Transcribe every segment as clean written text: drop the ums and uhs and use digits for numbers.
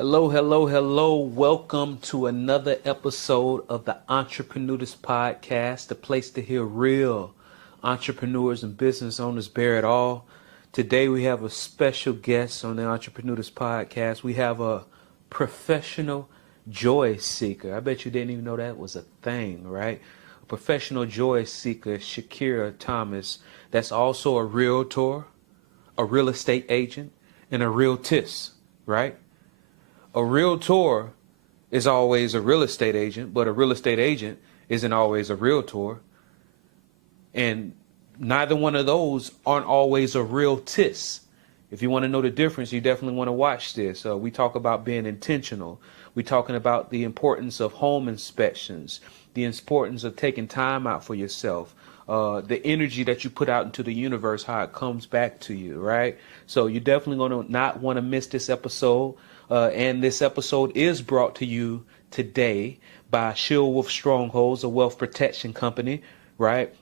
Hello, hello, hello. Welcome to another episode of the Entrepreneurs Podcast, the place to hear real entrepreneurs and business owners bear it all. Today we have a special guest on the Entrepreneurs Podcast. We have a professional joy seeker. I bet you didn't even know that was a thing, right? A professional joy seeker, Shakira Thomas, that's also a realtor, a real estate agent, and a realtist, right? A realtor is always a real estate agent, but a real estate agent isn't always a realtor. And neither one of those aren't always a realtist. If you want to know the difference, you definitely want to watch this. We talk about being intentional. We're talking about the importance of home inspections, the importance of taking time out for yourself, the energy that you put out into the universe, how it comes back to you, right? So you're definitely going to not want to miss this episode. And this episode is brought to you today by ShieldWolf Strongholds, a wealth protection company, right?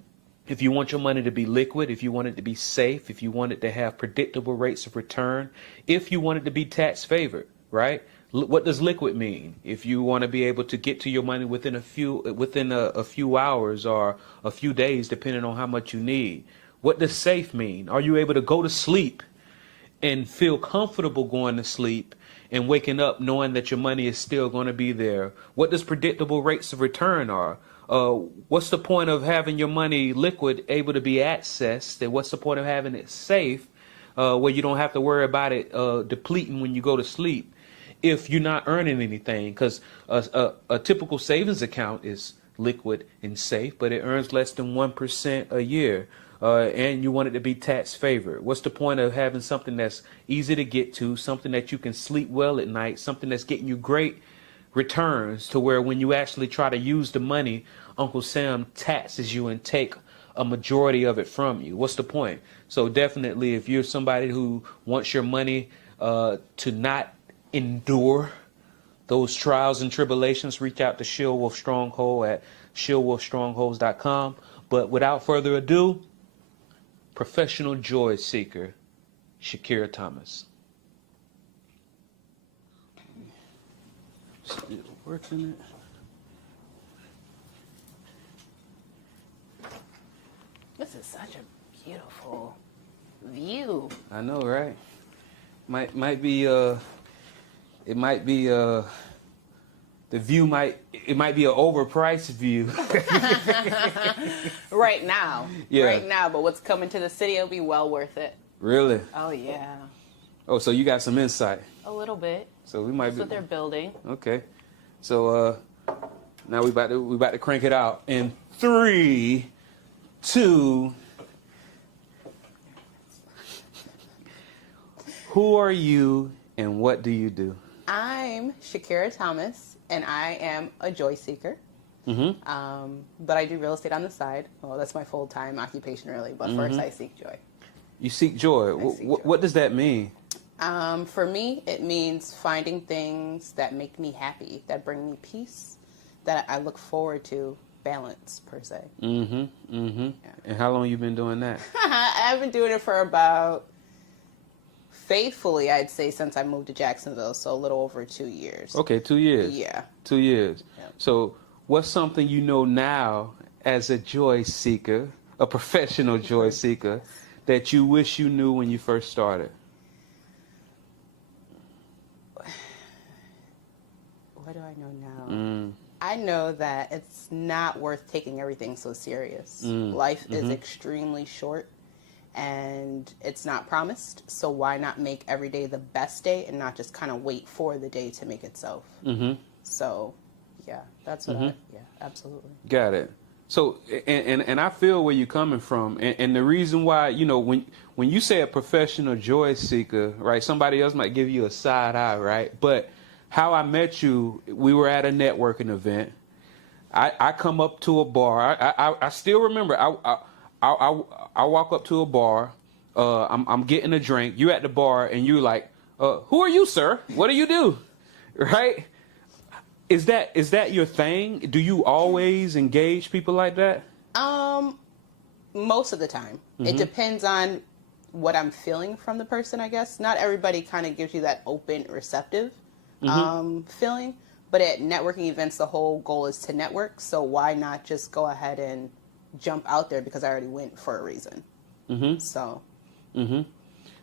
If you want your money to be liquid, if you want it to be safe, if you want it to have predictable rates of return, if you want it to be tax favored, right? What does liquid mean? If you want to be able to get to your money within a few hours or a few days, depending on how much you need. What does safe mean? Are you able to go to sleep and feel comfortable going to sleep and waking up knowing that your money is still going to be there? What does predictable rates of return are? What's the point of having your money liquid, able to be accessed? And what's the point of having it safe, where you don't have to worry about it depleting when you go to sleep if you're not earning anything? Because a typical savings account is liquid and safe, but it earns less than 1% a year. And you want it to be tax favored. What's the point of having something that's easy to get to, something that you can sleep well at night, something that's getting you great returns to where when you actually try to use the money, Uncle Sam taxes you and take a majority of it from you? What's the point? So definitely, if you're somebody who wants your money to not endure those trials and tribulations, reach out to ShieldWolf Stronghold at ShieldWolfStrongholds.com. But without further ado, professional joy seeker, Shakira Thomas. Still working it. This is such a beautiful view. I know, right? Might be the view might be an overpriced view. Right now. Yeah. Right now, but what's coming to the city, it'll be well worth it. Really? Oh, yeah. Oh, so you got some insight. A little bit. So we might That's be what they're building. Okay. So now we about to crank it out in 3, 2. Who are you and what do you do? I'm Shakira Thomas, and I am a joy seeker. Mm-hmm. But I do real estate on the side. Well, that's my full-time occupation, really. But first, I seek joy. You seek joy. What does that mean? For me, it means finding things that make me happy, that bring me peace, that I look forward to, balance, per se. Mm-hmm. Mm-hmm. Yeah. And how long you been doing that? I've been doing it for about, faithfully, I'd say, since I moved to Jacksonville, so a little over 2 years. Okay, 2 years. Yeah. 2 years. Yeah. So what's something you know now as a joy seeker, a professional joy seeker, that you wish you knew when you first started? What do I know now? I know that it's not worth taking everything so serious. Life is extremely short, and it's not promised. So why not make every day the best day and not just kind of wait for the day to make itself? So, yeah, that's what absolutely. Got it. So, and I feel where you're coming from. And the reason why, you know, when you say a professional joy seeker, right, somebody else might give you a side eye, right? But how I met you, we were at a networking event. I come up to a bar. I still remember. I walk up to a bar. I'm getting a drink. You at the bar, and you're like, "Who are you, sir? What do you do?" Right? Is that your thing? Do you always engage people like that? Most of the time. It depends on what I'm feeling from the person, I guess. Not everybody kind of gives you that open, receptive feeling. But at networking events, the whole goal is to network. So why not just go ahead and jump out there, because I already went for a reason. So.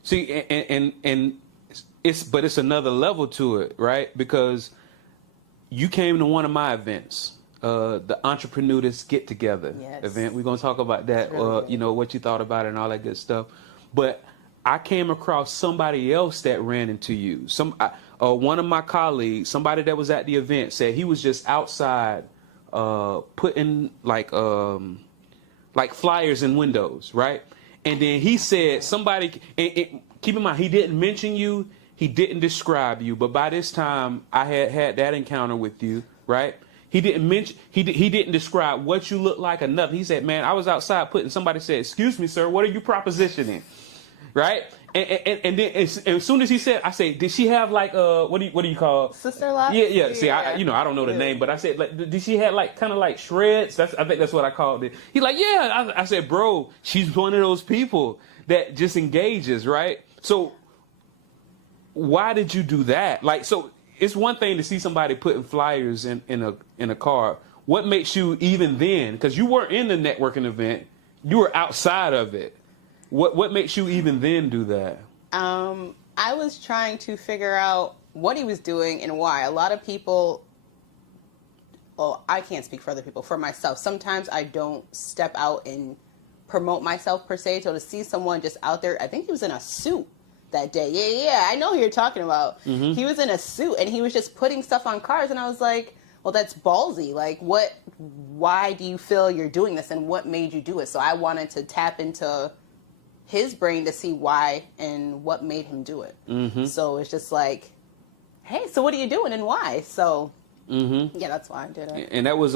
See, and it's another level to it, right? Because you came to one of my events, the Entrepreneurs Get Together event. We're going to talk about that, really you know, what you thought about it and all that good stuff. But I came across somebody else that ran into you. One of my colleagues, somebody that was at the event, said he was just outside putting like flyers in windows, right? And then he said somebody, and keep in mind, he didn't mention you, he didn't describe you, but by this time I had that encounter with you, right? He didn't mention, he didn't describe what you look like or nothing. He said, man, I was outside putting, somebody said, excuse me, sir, what are you propositioning? Right? And then as soon as he said, I said, did she have like what do you call sister locks? Yeah. See, I don't know the name, but I said, like, did she have like kind of like shreds? I think that's what I called it. He's like, yeah. I said, bro, she's one of those people that just engages, right? So why did you do that? Like, so it's one thing to see somebody putting flyers in a car. What makes you even then? Because you weren't in the networking event, you were outside of it. What makes you even then do that? I was trying to figure out what he was doing and why. A lot of people, I can't speak for other people, for myself, sometimes I don't step out and promote myself per se. So to see someone just out there, I think he was in a suit that day. Yeah, I know who you're talking about. He was in a suit and he was just putting stuff on cars, and I was like, well, that's ballsy. Like, why do you feel you're doing this, and what made you do it? So I wanted to tap into his brain to see why and what made him do it. So it's just like, hey, so what are you doing and why? So yeah, that's why I did it. And that was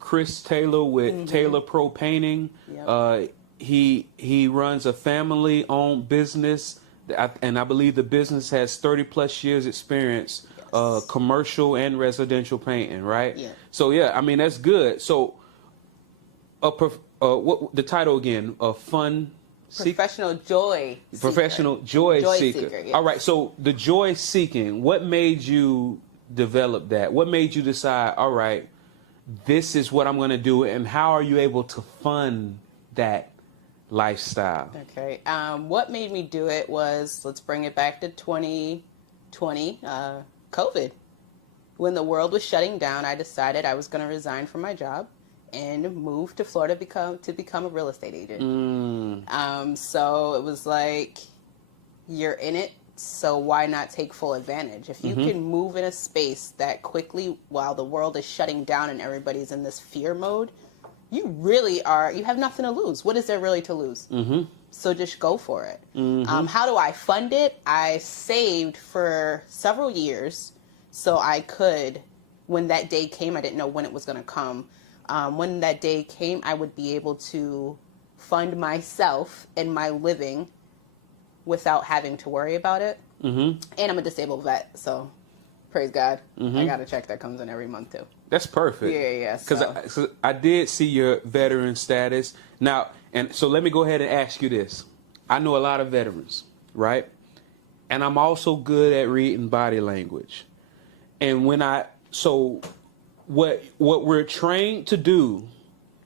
Chris Taylor with Taylor Pro Painting. Yep. He runs a family-owned business, and I believe the business has 30 plus years experience, commercial and residential painting, right? Yeah. So yeah, I mean, that's good. So what the title again? Professional joy seeker. Professional joy seeker. Yes. All right. So the joy seeking, what made you develop that? What made you decide, all right, this is what I'm going to do, and how are you able to fund that lifestyle? Okay. What made me do it was, let's bring it back to 2020, COVID. When the world was shutting down, I decided I was going to resign from my job and move to Florida to become a real estate agent. So it was like, you're in it, so why not take full advantage? If you can move in a space that quickly while the world is shutting down and everybody's in this fear mode, you have nothing to lose. What is there really to lose? So just go for it. How do I fund it? I saved for several years so I could, when that day came, I didn't know when it was going to come. When that day came, I would be able to fund myself and my living without having to worry about it. And I'm a disabled vet, so praise God. I got a check that comes in every month too. That's perfect. Yeah. Because I did see your veteran status. Now, and so let me go ahead and ask you this. I know a lot of veterans, right? And I'm also good at reading body language. And what we're trained to do,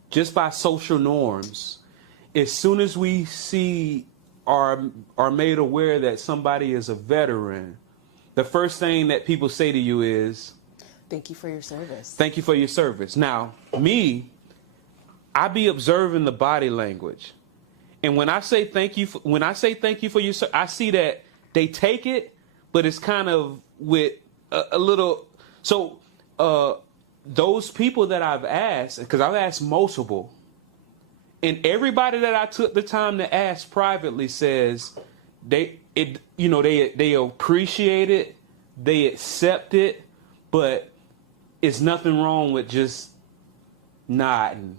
just by social norms, as soon as we are made aware that somebody is a veteran, the first thing that people say to you is, thank you for your service. Thank you for your service. Now, I be observing the body language. And when I say thank you for your service, I see that they take it, but it's kind of with a little, so those people that I've asked, because I've asked multiple, and everybody that I took the time to ask privately says they appreciate it, they accept it, but it's nothing wrong with just nodding,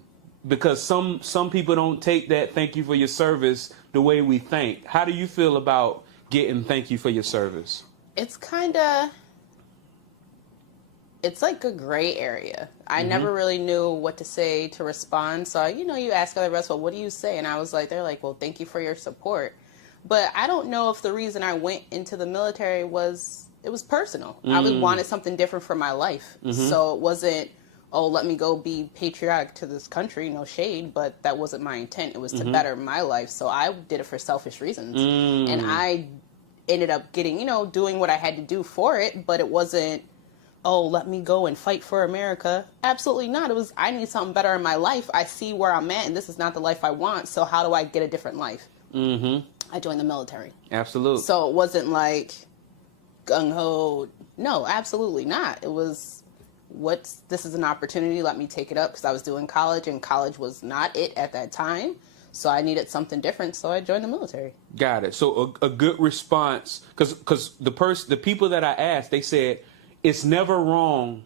because some people don't take that thank you for your service the way we think. How do you feel about getting thank you for your service? It's like a gray area. I never really knew what to say to respond. So, you ask other reps, well, what do you say? And I was like, they're like, well, thank you for your support. But I don't know if the reason I went into the military was it was personal. I wanted something different for my life. So it wasn't, oh, let me go be patriotic to this country, no shade, but that wasn't my intent. It was to better my life. So I did it for selfish reasons. And I ended up getting, doing what I had to do for it, but it wasn't, oh, let me go and fight for America. Absolutely not. It was, I need something better in my life. I see where I'm at, and this is not the life I want, so how do I get a different life? I joined the military. Absolutely. So it wasn't like gung-ho. No, absolutely not. It was, this is an opportunity, let me take it up, because I was doing college, and college was not it at that time. So I needed something different, so I joined the military. Got it. So a good response, because the people that I asked, they said, it's never wrong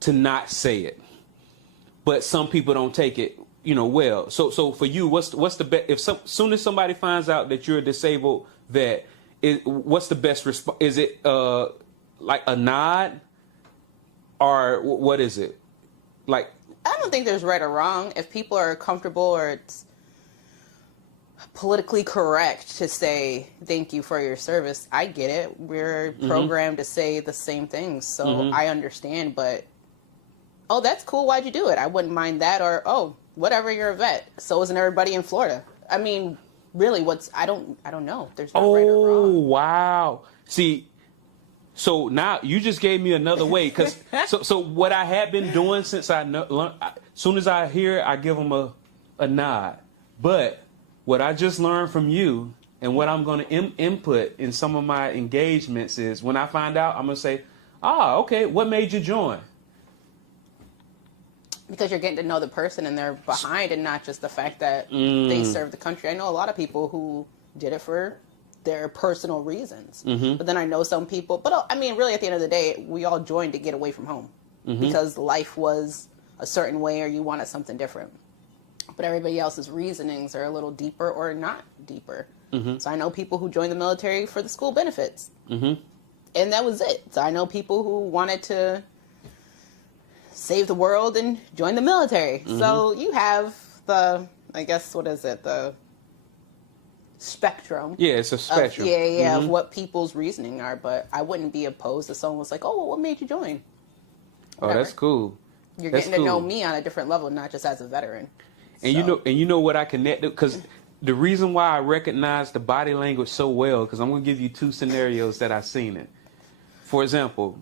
to not say it, but some people don't take it, well. So for you, what's the best? If soon as somebody finds out that you're a disabled vet, what's the best response? Is it like a nod, or what is it? Like, I don't think there's right or wrong. If people are comfortable or it's politically correct to say thank you for your service, I get it. We're programmed to say the same things, so I understand. But oh, that's cool, why'd you do it? I wouldn't mind that. Or oh, whatever, you're a vet, so isn't everybody in Florida? I mean, really, I don't know. There's no right or wrong. Oh, wow. See, so now you just gave me another way, because so what I have been doing since I learned, as soon as I hear it, I give them a nod. But what I just learned from you and what I'm going to input in some of my engagements is, when I find out, I'm going to say, okay, what made you join? Because you're getting to know the person and they're behind, and not just the fact that they serve the country. I know a lot of people who did it for their personal reasons. But then I know some people, but I mean, really at the end of the day, we all joined to get away from home because life was a certain way or you wanted something different. But everybody else's reasonings are a little deeper or not deeper. So I know people who joined the military for the school benefits. And that was it. So I know people who wanted to save the world and join the military. So you have the, I guess, what is it? The spectrum. Yeah, it's a spectrum. Of what people's reasoning are. But I wouldn't be opposed to someone was like, oh, well, what made you join? Whatever. Oh, that's cool. You're getting to know me on a different level, not just as a veteran. And you know what I connected, because the reason why I recognize the body language so well, because I'm going to give you two scenarios that I've seen it. For example,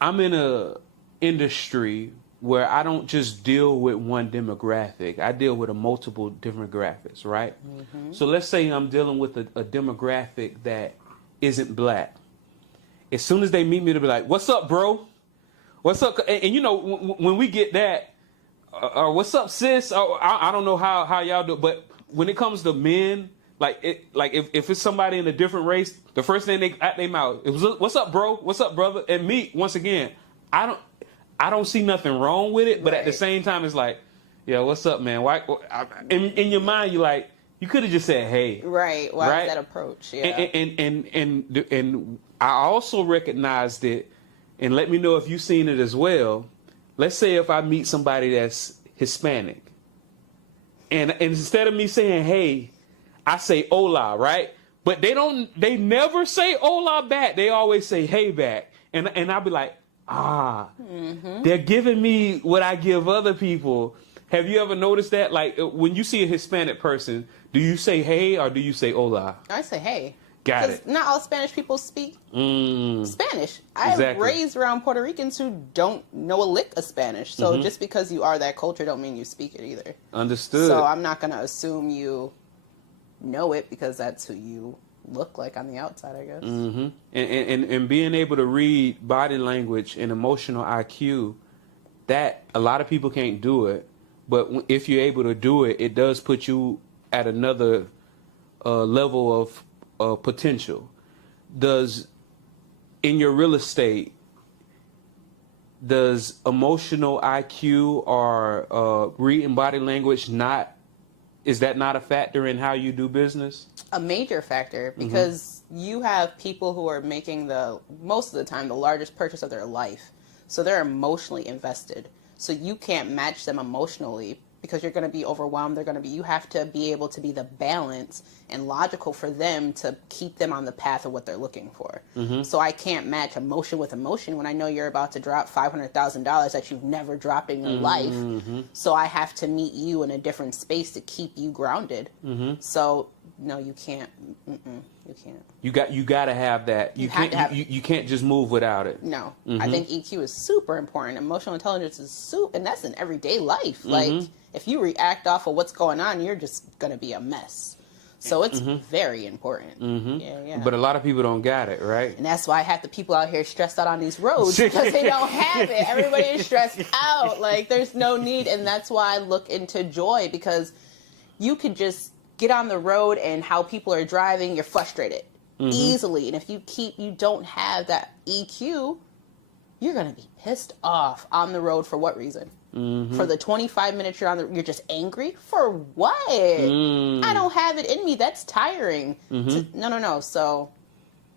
I'm in a industry where I don't just deal with one demographic. I deal with multiple demographics, right? So let's say I'm dealing with a demographic that isn't black. As soon as they meet me, they'll be like, "What's up, bro? What's up?" And when we get that, what's up, sis? I don't know how y'all do it, but when it comes to men, if it's somebody in a different race, the first thing they at their mouth is, "What's up, bro? What's up, brother?" And me, once again, I don't see nothing wrong with it, but at the same time, it's like, "Yeah, what's up, man?" Why? In your mind, you like, you could have just said, "Hey." Right. Why is that approach? Yeah. And I also recognized it, and let me know if you've seen it as well. Let's say if I meet somebody that's Hispanic, and instead of me saying, "Hey," I say "Hola," right? But they never say "Hola" back. They always say "Hey" back. And I'll be like, they're giving me what I give other people. Have you ever noticed that? Like, when you see a Hispanic person, do you say "Hey" or do you say "Hola"? I say "Hey." Got it. Not all Spanish people speak Spanish. I'm raised around Puerto Ricans who don't know a lick of Spanish. So just because you are that culture don't mean you speak it either. Understood. So I'm not going to assume you know it because that's who you look like on the outside, I guess. And being able to read body language and emotional IQ, that a lot of people can't do it. But if you're able to do it, it does put you at another level of potential. In your real estate, does emotional IQ or reading body language is that not a factor in how you do business? A major factor, because you have people who are making most of the time, the largest purchase of their life. So they're emotionally invested. So you can't match them emotionally because you're going to be overwhelmed. You have to be able to be the balance and logical for them to keep them on the path of what they're looking for. So I can't match emotion with emotion when I know you're about to drop $500,000 that you've never dropped in your life. So I have to meet you in a different space to keep you grounded. So no, you can't. You can't. You got to have that. You can't just move without it. No, I think EQ is super important. Emotional intelligence is super, and that's in everyday life. Like if you react off of what's going on, you're just gonna be a mess. So it's very important. Yeah. But a lot of people don't got it, right? And that's why I have the people out here stressed out on these roads because they don't have it. Everybody is stressed out. Like there's no need, and that's why I look into joy, because you could just get on the road and how people are driving, you're frustrated easily. And if you don't have that EQ, you're going to be pissed off on the road for what reason? For the 25 minutes you're just angry? For what? I don't have it in me. That's tiring. No. So,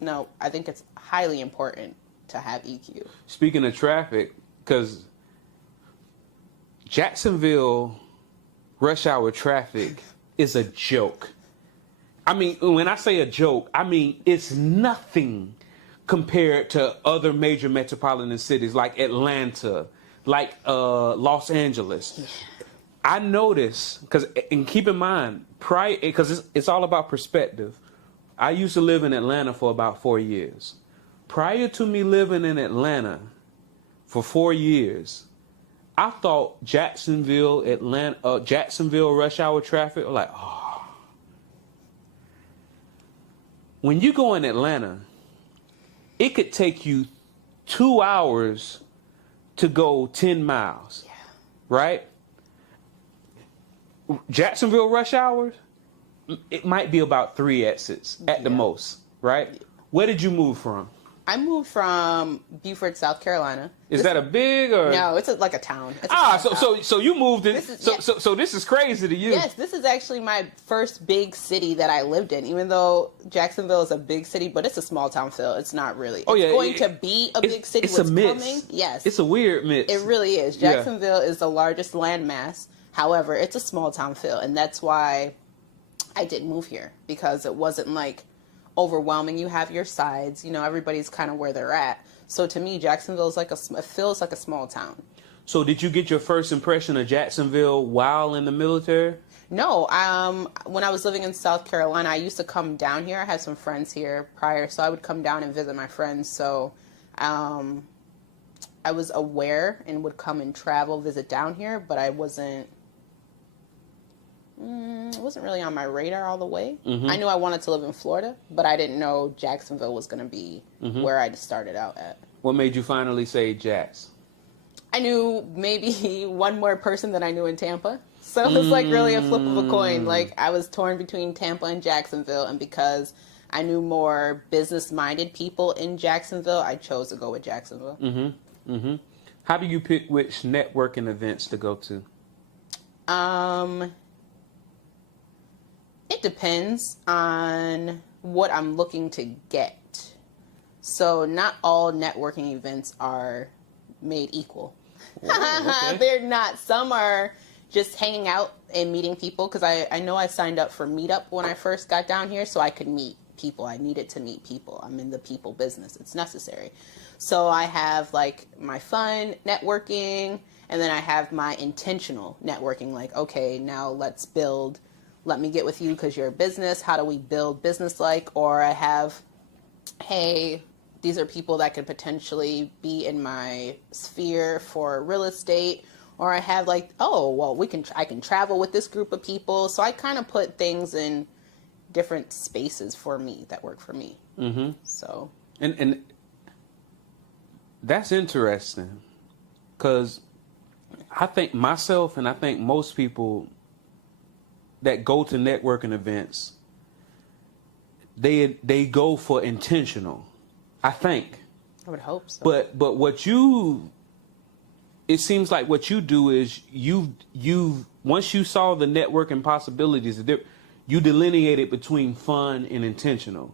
no, I think it's highly important to have EQ. Speaking of traffic, because Jacksonville rush hour traffic is a joke. I mean, when I say a joke, I mean it's nothing compared to other major metropolitan cities like Atlanta, like Los Angeles. I noticed, and keep in mind, because it's all about perspective. I used to live in Atlanta for about 4 years. Prior to me living in Atlanta for 4 years, I thought Jacksonville rush hour traffic, like, oh. When you go in Atlanta, it could take you 2 hours to go 10 miles, right? Jacksonville rush hours, it might be about 3 exits at the most, right? Where did you move from? I moved from Beaufort, South Carolina. Is that a big or? No, it's like a town. So you moved in. So this is crazy to you. Yes, this is actually my first big city that I lived in. Even though Jacksonville is a big city, but it's a small town feel. It's not really. It's going to be a big city. It's a mix. Coming. Yes, it's a weird mix. It really is. Jacksonville is the largest landmass. However, it's a small town feel, and that's why I didn't move here, because it wasn't like overwhelming. You have your sides, everybody's kind of where they're at. So to me, Jacksonville is it feels like a small town. So did you get your first impression of Jacksonville while in the military? No, when I was living in South Carolina, I used to come down here. I had some friends here prior, so I would come down and visit my friends. So I was aware and would come and visit down here, but I wasn't really on my radar all the way. I knew I wanted to live in Florida, but I didn't know Jacksonville was going to be where I started out at. What made you finally say Jax? I knew maybe one more person that I knew in Tampa. So it was like really a flip of a coin. Like I was torn between Tampa and Jacksonville, and because I knew more business-minded people in Jacksonville, I chose to go with Jacksonville. How do you pick which networking events to go to? It depends on what I'm looking to get. So not all networking events are made equal. Whoa, okay. They're not. Some are just hanging out and meeting people, because I know I signed up for Meetup when I first got down here so I could meet people. I needed to meet people. I'm in the people business. It's necessary. So I have like my fun networking, and then I have my intentional networking, like, okay, now let's build. Let me get with you because you're a business. How do we build business like? Or I have, hey, these are people that could potentially be in my sphere for real estate. Or I have like, oh, well, I can travel with this group of people. So I kind of put things in different spaces for me that work for me. So. And that's interesting, because I think myself and I think most people that go to networking events, they go for intentional, I think. I would hope so. But it seems like what you do is you once you saw the networking possibilities, you delineated between fun and intentional.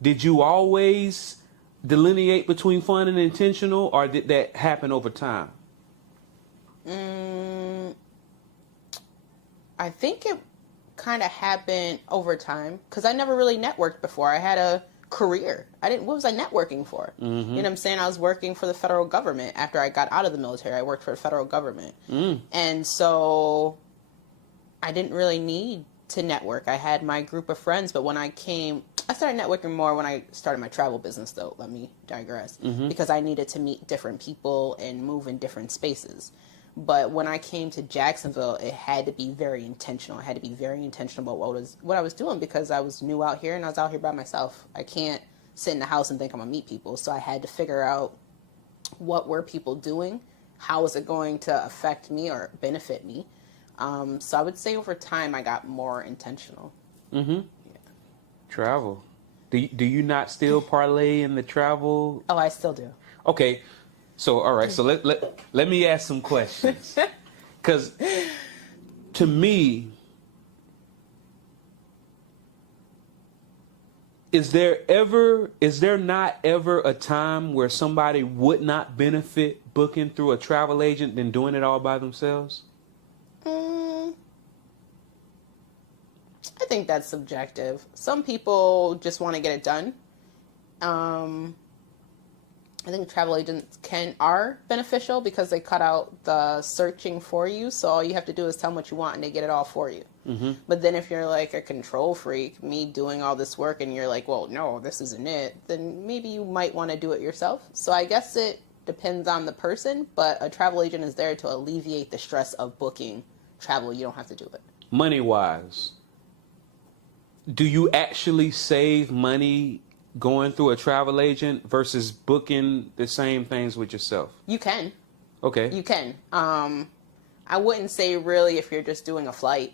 Did you always delineate between fun and intentional, or did that happen over time? I think it kind of happened over time because I never really networked before. I had a career. What was I networking for? You know what I'm saying? I was working for the federal government after I got out of the military. I worked for the federal government. And so I didn't really need to network. I had my group of friends, but when I started networking more when I started my travel business, though. Let me digress. Because I needed to meet different people and move in different spaces. But when I came to Jacksonville, it had to be very intentional. I had to be very intentional about what I was doing because I was new out here and I was out here by myself. I can't sit in the house and think I'm going to meet people. So I had to figure out what were people doing, how was it going to affect me or benefit me. So I would say over time I got more intentional. Yeah. Travel. Do you not still parlay in the travel? Oh, I still do. Okay. So, all right. So let me ask some questions. Because to me, is there not ever a time where somebody would not benefit booking through a travel agent than doing it all by themselves? I think that's subjective. Some people just want to get it done. I think travel agents are beneficial because they cut out the searching for you. So all you have to do is tell them what you want and they get it all for you. But then if you're like a control freak, me doing all this work and you're like, well, no, this isn't it, then maybe you might want to do it yourself. So I guess it depends on the person, but a travel agent is there to alleviate the stress of booking travel. You don't have to do it. Money-wise, do you actually save money going through a travel agent versus booking the same things with yourself? You can. Okay. You can. I wouldn't say really if you're just doing a flight,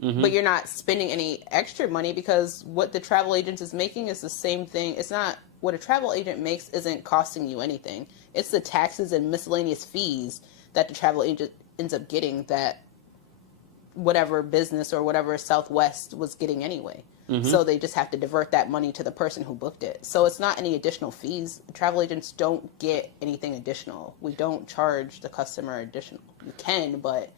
but you're not spending any extra money because what the travel agent is making is the same thing. It's not what a travel agent makes isn't costing you anything. It's the taxes and miscellaneous fees that the travel agent ends up getting that whatever business or whatever Southwest was getting anyway. So they just have to divert that money to the person who booked it. So it's not any additional fees. Travel agents don't get anything additional. We don't charge the customer additional. You can, but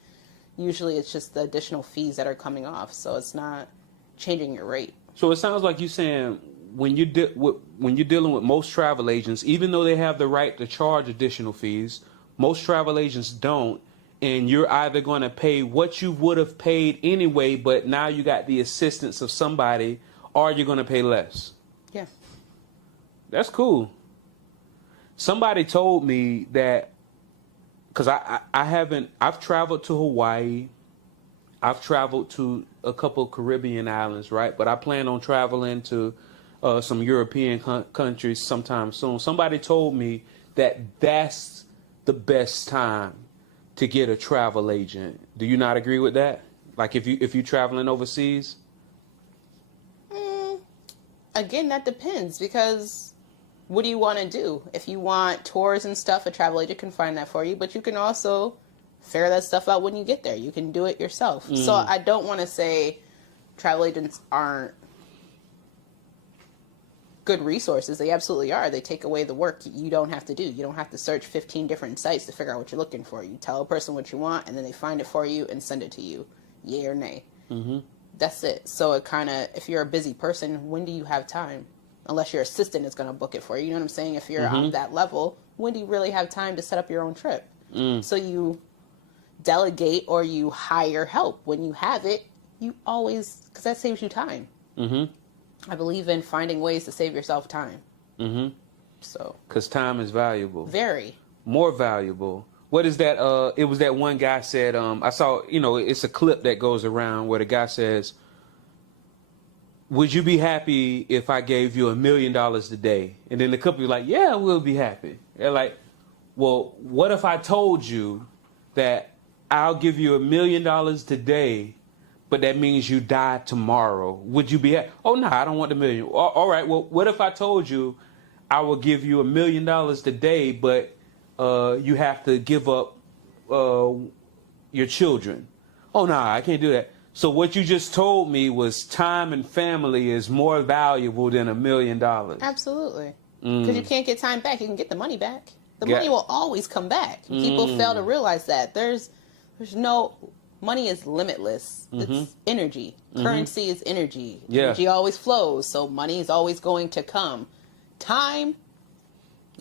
usually it's just the additional fees that are coming off. So it's not changing your rate. So it sounds like you're saying when you're dealing with most travel agents, even though they have the right to charge additional fees, most travel agents don't. And you're either going to pay what you would have paid anyway, but now you got the assistance of somebody, or you're going to pay less. Yeah. That's cool. Somebody told me that, because I've traveled to Hawaii. I've traveled to a couple Caribbean islands, right? But I plan on traveling to some European countries sometime soon. Somebody told me that that's the best time to get a travel agent. Do you not agree with that? Like if you're traveling overseas? Again, that depends because what do you want to do? If you want tours and stuff, a travel agent can find that for you, but you can also figure that stuff out when you get there. You can do it yourself. So I don't want to say travel agents aren't good resources. They absolutely are. They take away the work you don't have to do. You don't have to search 15 different sites to figure out what you're looking for. You tell a person what you want, and then they find it for you and send it to you, yay or nay. That's it. So it kind of, if you're a busy person, when do you have time? Unless your assistant is going to book it for you. You know what I'm saying? If you're on that level, when do you really have time to set up your own trip? So you delegate or you hire help. When you have it, you always, because that saves you time. I believe in finding ways to save yourself time. So. Because time is valuable. Very. More valuable. What is that? It was that one guy said, I saw, it's a clip that goes around where the guy says, would you be happy if I gave you $1 million today? And then the couple are like, yeah, we'll be happy. They're like, well, what if I told you that I'll give you $1 million today, but that means you die tomorrow? Would you be happy? Oh, no, I don't want the million. All right, well, what if I told you I will give you $1 million today, but you have to give up your children? Oh, no, I can't do that. So what you just told me was time and family is more valuable than $1 million. Absolutely. Because you can't get time back. You can get the money back. The money will always come back. People fail to realize that. There's no money is limitless. It's energy. Currency is energy. Yeah. Energy always flows, so money is always going to come. Time,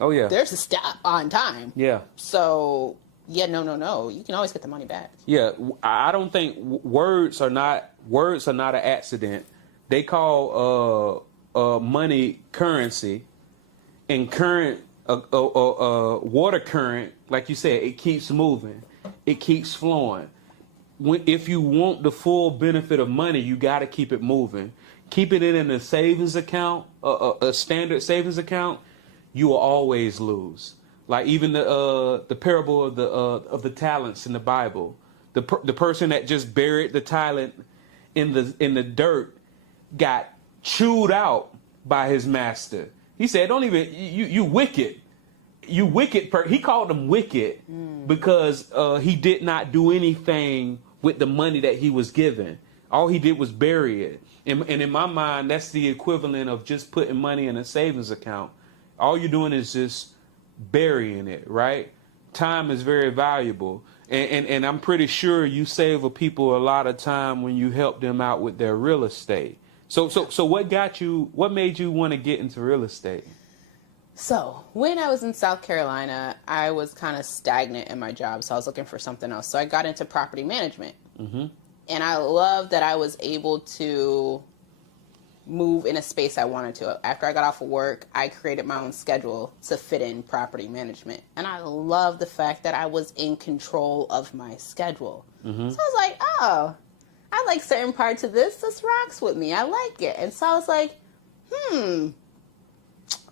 Oh yeah. there's a stop on time. Yeah. So, yeah, no. You can always get the money back. Yeah. I don't think words are not an accident. They call money currency, and current water current, like you said, it keeps moving, it keeps flowing. If you want the full benefit of money, you got to keep it moving. Keeping it in a savings account, a standard savings account, you will always lose. Like even the parable of the talents in the Bible, the person that just buried the talent in the dirt got chewed out by his master. He said, "Don't even you wicked, you wicked." He called him wicked because he did not do anything with the money that he was given. All he did was bury it. And in my mind, that's the equivalent of just putting money in a savings account. All you're doing is just burying it, right? Time is very valuable. And I'm pretty sure you save people a lot of time when you help them out with their real estate. So what made you want to get into real estate? So when I was in South Carolina, I was kind of stagnant in my job. So I was looking for something else. So I got into property management. And I love that I was able to move in a space I wanted to. After I got off of work, I created my own schedule to fit in property management. And I love the fact that I was in control of my schedule. So I was like, oh, I like certain parts of this. This rocks with me. I like it. And so I was like,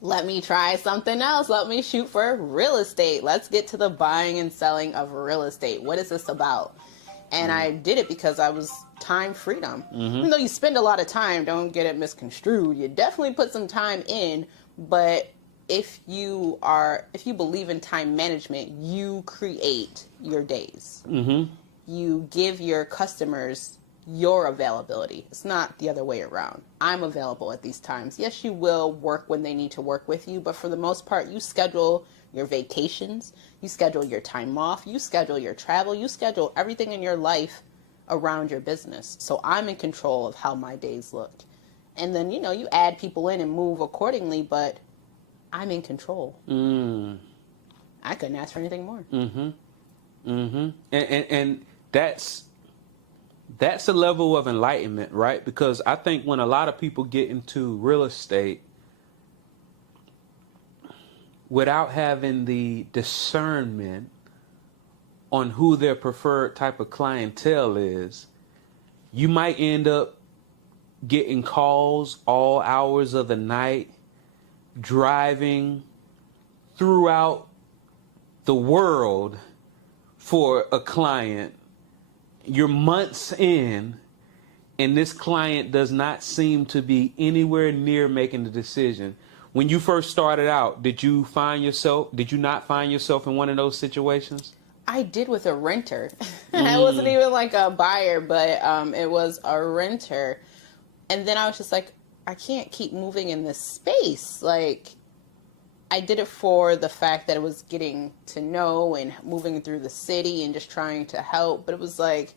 let me try something else. Let me shoot for real estate. Let's get to the buying and selling of real estate. What is this about? And I did it because I was time freedom. Even though you spend a lot of time, don't get it misconstrued. You definitely put some time in, but if you believe in time management, you create your days. You give your customers your availability. It's not the other way around. I'm available at these times. Yes, you will work when they need to work with you, but for the most part, you schedule your vacations, you schedule your time off, you schedule your travel, you schedule everything in your life around your business. So I'm in control of how my days look. And then, you add people in and move accordingly, but I'm in control. I couldn't ask for anything more. And that's a level of enlightenment, right? Because I think when a lot of people get into real estate without having the discernment on who their preferred type of clientele is, you might end up getting calls all hours of the night, driving throughout the world for a client. You're months in, and this client does not seem to be anywhere near making the decision. When you first started out, did you not find yourself in one of those situations? I did with a renter. I wasn't even like a buyer, but it was a renter. And then I was just like, I can't keep moving in this space. Like, I did it for the fact that it was getting to know and moving through the city and just trying to help. But it was like,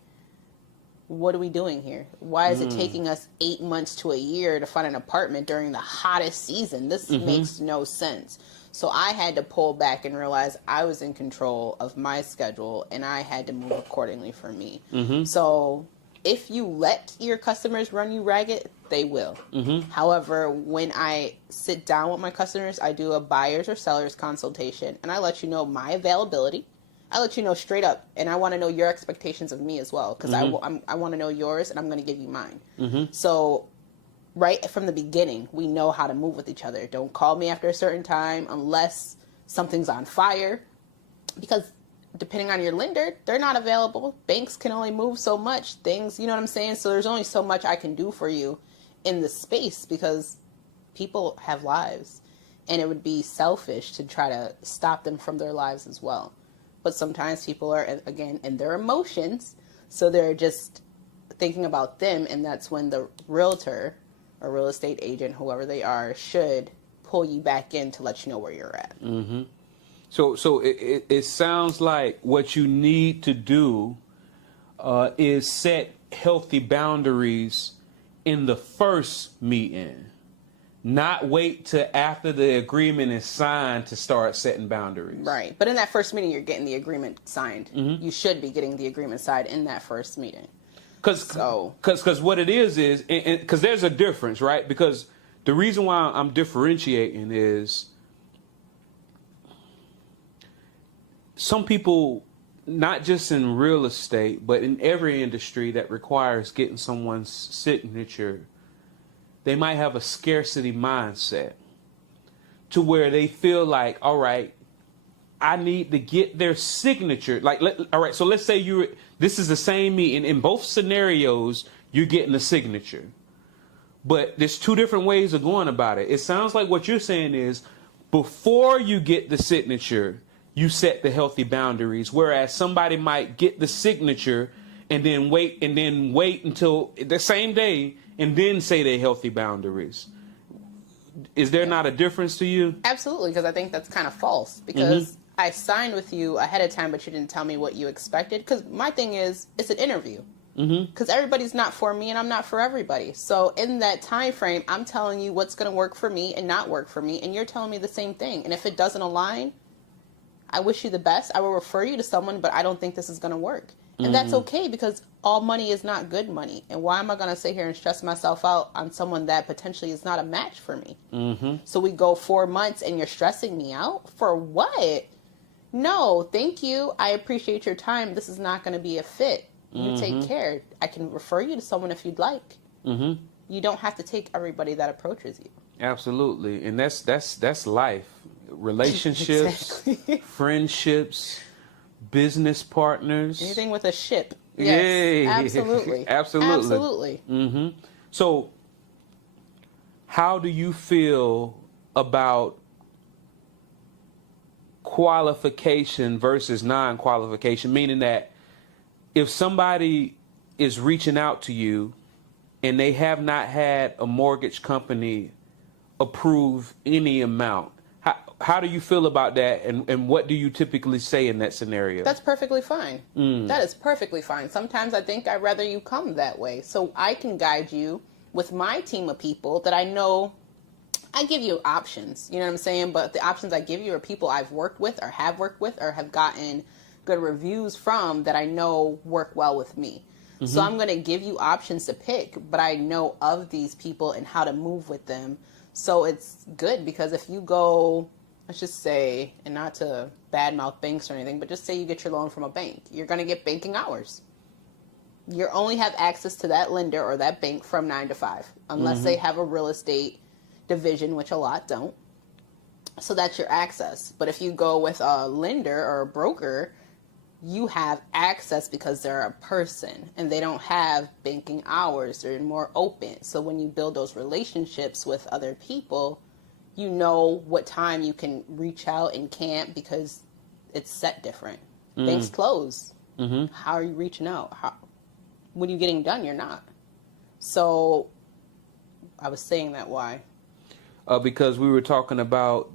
what are we doing here? Why is it taking us 8 months to a year to find an apartment during the hottest season? This makes no sense. So I had to pull back and realize I was in control of my schedule and I had to move accordingly for me. So if you let your customers run you ragged, they will. However, when I sit down with my customers, I do a buyer's or seller's consultation and I let you know my availability. I let you know straight up, and I want to know your expectations of me as well, because I want to know yours, and I'm going to give you mine. So right from the beginning, we know how to move with each other. Don't call me after a certain time unless something's on fire, because depending on your lender, they're not available. Banks can only move so much things, you know what I'm saying? So there's only so much I can do for you in the space because people have lives, and it would be selfish to try to stop them from their lives as well. But sometimes people are, again, in their emotions, so they're just thinking about them, and that's when the realtor or real estate agent, whoever they are, should pull you back in to let you know where you're at. So it sounds like what you need to do is set healthy boundaries in the first meeting. Not wait till after the agreement is signed to start setting boundaries. Right. But in that first meeting, you're getting the agreement signed. You should be getting the agreement signed in that first meeting. Because what it is because there's a difference, right? Because the reason why I'm differentiating is some people, not just in real estate, but in every industry that requires getting someone's signature, they might have a scarcity mindset to where they feel like, all right, I need to get their signature. All right, so let's say this is the same meeting. In both scenarios, you're getting a signature. But there's two different ways of going about it. It sounds like what you're saying is before you get the signature, you set the healthy boundaries, whereas somebody might get the signature and then wait until the same day and then say they healthy boundaries. Is there not a difference to you? Absolutely, because I think that's kind of false. Because I signed with you ahead of time, but you didn't tell me what you expected. Because my thing is, it's an interview. Because everybody's not for me and I'm not for everybody. So in that time frame, I'm telling you what's going to work for me and not work for me. And you're telling me the same thing. And if it doesn't align, I wish you the best. I will refer you to someone, but I don't think this is going to work. And that's okay, because all money is not good money. And why am I going to sit here and stress myself out on someone that potentially is not a match for me? So we go 4 months and you're stressing me out for what? No, thank you. I appreciate your time. This is not going to be a fit. You take care. I can refer you to someone if you'd like. You don't have to take everybody that approaches you. Absolutely. And that's life. Relationships, friendships, business partners. Anything with a ship. Yes, absolutely. Absolutely. So how do you feel about qualification versus non-qualification? Meaning that if somebody is reaching out to you and they have not had a mortgage company approve any amount, how do you feel about that, and what do you typically say in that scenario? That's perfectly fine. That is perfectly fine. Sometimes I think I'd rather you come that way so I can guide you with my team of people that I know. I give you options, you know what I'm saying? But the options I give you are people I've worked with or have gotten good reviews from that I know work well with me. So I'm going to give you options to pick, but I know of these people and how to move with them. So it's good, because if you go, let's just say, and not to badmouth banks or anything, but just say you get your loan from a bank, you're going to get banking hours. You only have access to that lender or that bank from 9 to 5, unless they have a real estate division, which a lot don't. So that's your access. But if you go with a lender or a broker, you have access because they're a person and they don't have banking hours. They're more open. So when you build those relationships with other people, you know what time you can reach out and can't, because it's set different. Banks close. How are you reaching out? When you're getting done, you're not. So I was saying that why? Because we were talking about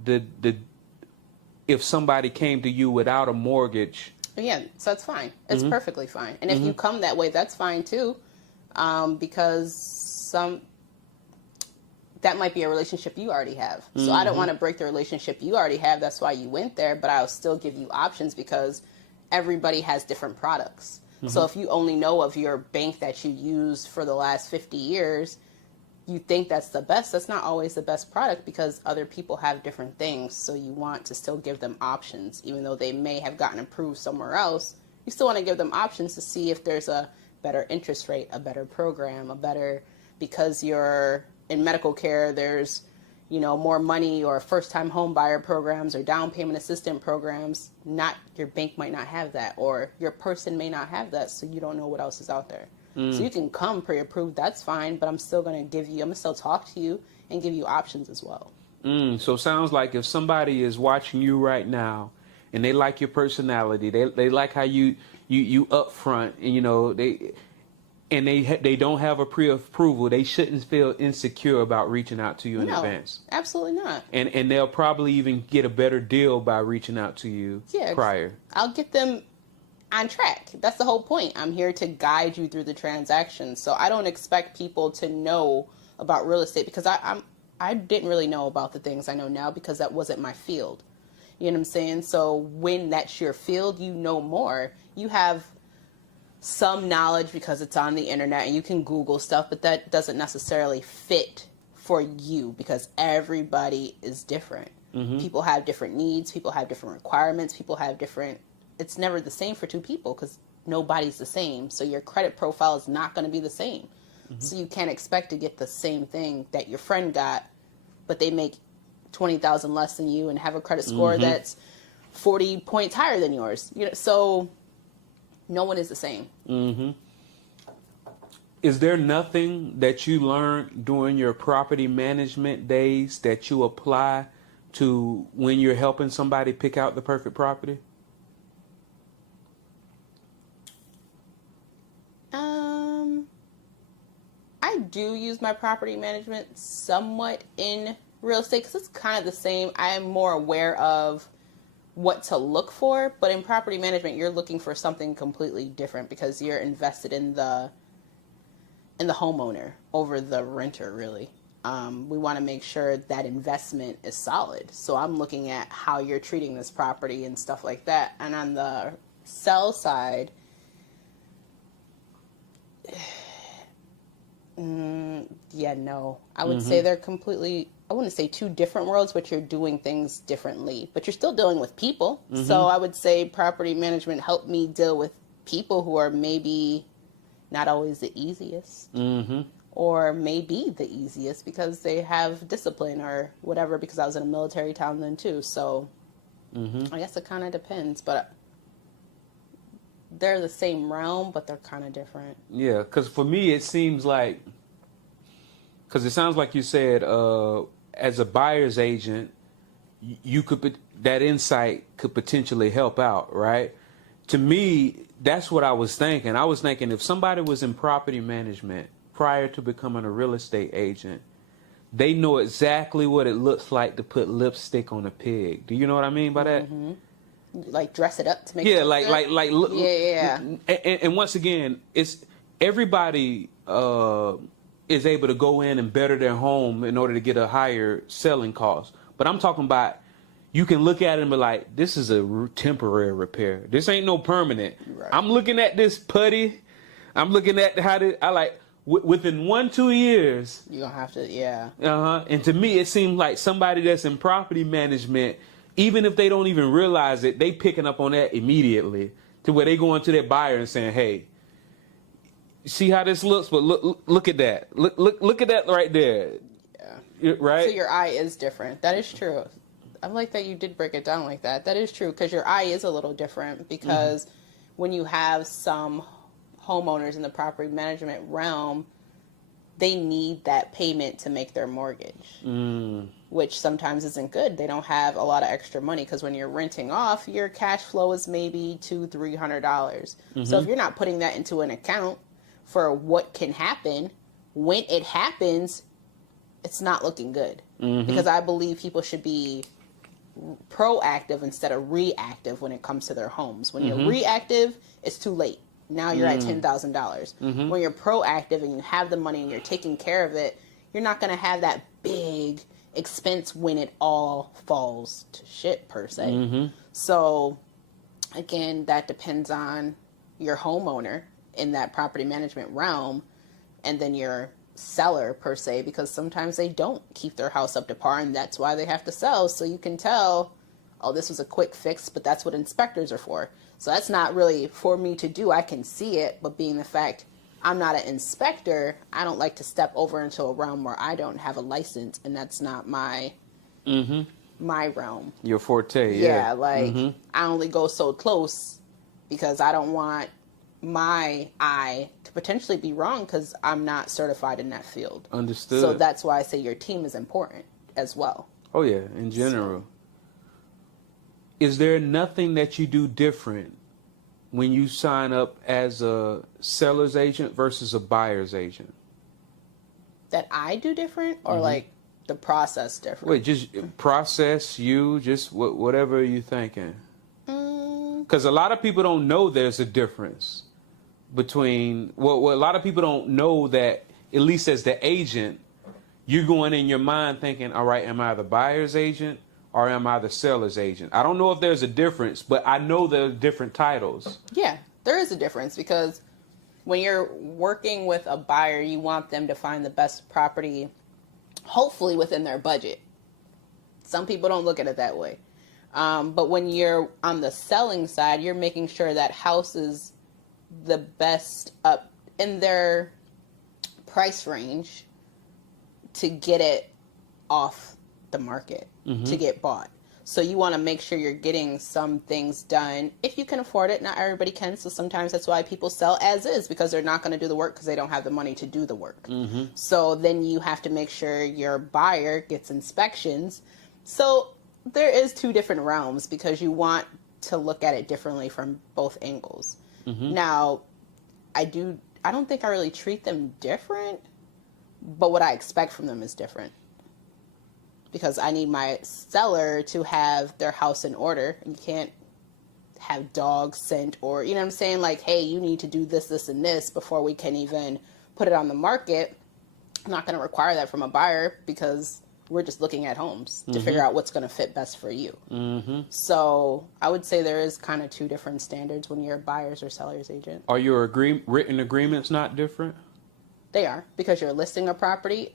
if somebody came to you without a mortgage. Yeah, so that's fine. It's perfectly fine. And if you come that way, that's fine too, because that might be a relationship you already have. So I don't want to break the relationship you already have. That's why you went there, but I'll still give you options, because everybody has different products. So if you only know of your bank that you used for the last 50 years, you think that's the best. That's not always the best product, because other people have different things. So you want to still give them options, even though they may have gotten approved somewhere else. You still want to give them options to see if there's a better interest rate, a better program, because you're in medical care, there's, more money, or first-time home buyer programs or down payment assistance programs. Your bank might not have that, or your person may not have that, so you don't know what else is out there. So you can come pre-approved, that's fine, but I'm still going to still talk to you and give you options as well. So it sounds like if somebody is watching you right now and they like your personality, they like how you upfront, and they don't have a pre-approval, they shouldn't feel insecure about reaching out to you in advance. Absolutely not. And they'll probably even get a better deal by reaching out to you prior. I'll get them on track. That's the whole point. I'm here to guide you through the transaction. So I don't expect people to know about real estate because I didn't really know about the things I know now because that wasn't my field. You know what I'm saying? So when that's your field, you know more. You have some knowledge because it's on the internet and you can Google stuff, but that doesn't necessarily fit for you because everybody is different. People have different needs. People have different requirements. People have different... It's never the same for two people because nobody's the same. So your credit profile is not going to be the same. So you can't expect to get the same thing that your friend got, but they make $20,000 less than you and have a credit score that's 40 points higher than yours. You know, so no one is the same. Is there nothing that you learned during your property management days that you apply to when you're helping somebody pick out the perfect property? I do use my property management somewhat in real estate because it's kind of the same. I am more aware of what to look for, but in property management, you're looking for something completely different because you're invested in the homeowner over the renter, really. We want to make sure that investment is solid. So I'm looking at how you're treating this property and stuff like that. And on the sell side, I would say they're completely, I wouldn't say two different worlds, but you're doing things differently. But you're still dealing with people. So I would say property management helped me deal with people who are maybe not always the easiest. Or maybe the easiest because they have discipline or whatever, because I was in a military town then too. So I guess it kind of depends. But they're the same realm, but they're kind of different. Yeah, because for me, it seems like, because it sounds like you said, as a buyer's agent, you could, that insight could potentially help out, right? To me, that's what I was thinking. I was thinking if somebody was in property management prior to becoming a real estate agent, they know exactly what it looks like to put lipstick on a pig. Do you know what I mean by that? Like dress it up to make it look good? And once again, it's everybody is able to go in and better their home in order to get a higher selling cost. But I'm talking about, you can look at it and be like, this is a temporary repair. This ain't no permanent. Right. I'm looking at this putty. I'm looking at within 1-2 years. You're going to have to, And to me, it seems like somebody that's in property management, even if they don't even realize it, they picking up on that immediately to where they go into their buyer and saying, hey, see how this looks, but look at that. Look at that right there. Yeah. Right? So your eye is different. That is true. I like that you did break it down like that. That is true because your eye is a little different because when you have some homeowners in the property management realm, they need that payment to make their mortgage, which sometimes isn't good. They don't have a lot of extra money because when you're renting off, your cash flow is maybe $200-$300. So if you're not putting that into an account for what can happen, when it happens, it's not looking good. Because I believe people should be proactive instead of reactive when it comes to their homes. When you're reactive, it's too late. Now you're at $10,000. When you're proactive and you have the money and you're taking care of it, you're not going to have that big expense when it all falls to shit, per se. So, again, that depends on your homeowner in that property management realm and then your seller, per se, because sometimes they don't keep their house up to par and that's why they have to sell. So you can tell, oh, this was a quick fix, but that's what inspectors are for. So that's not really for me to do. I can see it, but being the fact I'm not an inspector, I don't like to step over into a realm where I don't have a license, and that's not my my realm. Your forte, yeah. I only go so close because I don't want my eye to potentially be wrong because I'm not certified in that field. Understood. So that's why I say your team is important as well. Oh, yeah, in general. Is there nothing that you do different when you sign up as a seller's agent versus a buyer's agent? That I do different, or like the process different? Wait, just process, just whatever you're thinking. because a lot of people don't know there's a difference between, well, a lot of people don't know that, at least as the agent, you're going in your mind thinking, all right, am I the buyer's agent or am I the seller's agent? I don't know if there's a difference, but I know there are different titles. Yeah, there is a difference, because when you're working with a buyer, you want them to find the best property, hopefully within their budget. Some people don't look at it that way. But when you're on the selling side, you're making sure that house is the best up in their price range to get it off the market, to get bought. So you want to make sure you're getting some things done. If you can afford it, not everybody can. So sometimes that's why people sell as is, because they're not going to do the work because they don't have the money to do the work. So then you have to make sure your buyer gets inspections. So there is two different realms, because you want to look at it differently from both angles. Now, I don't think I really treat them different, but what I expect from them is different. Because I need my seller to have their house in order. You can't have dogs sent, or, you know what I'm saying? Like, hey, you need to do this, this, and this before we can even put it on the market. I'm not going to require that from a buyer, because we're just looking at homes to figure out what's going to fit best for you. So I would say there is kind of two different standards when you're a buyer's or seller's agent. Are your written agreements not different? They are, because you're listing a property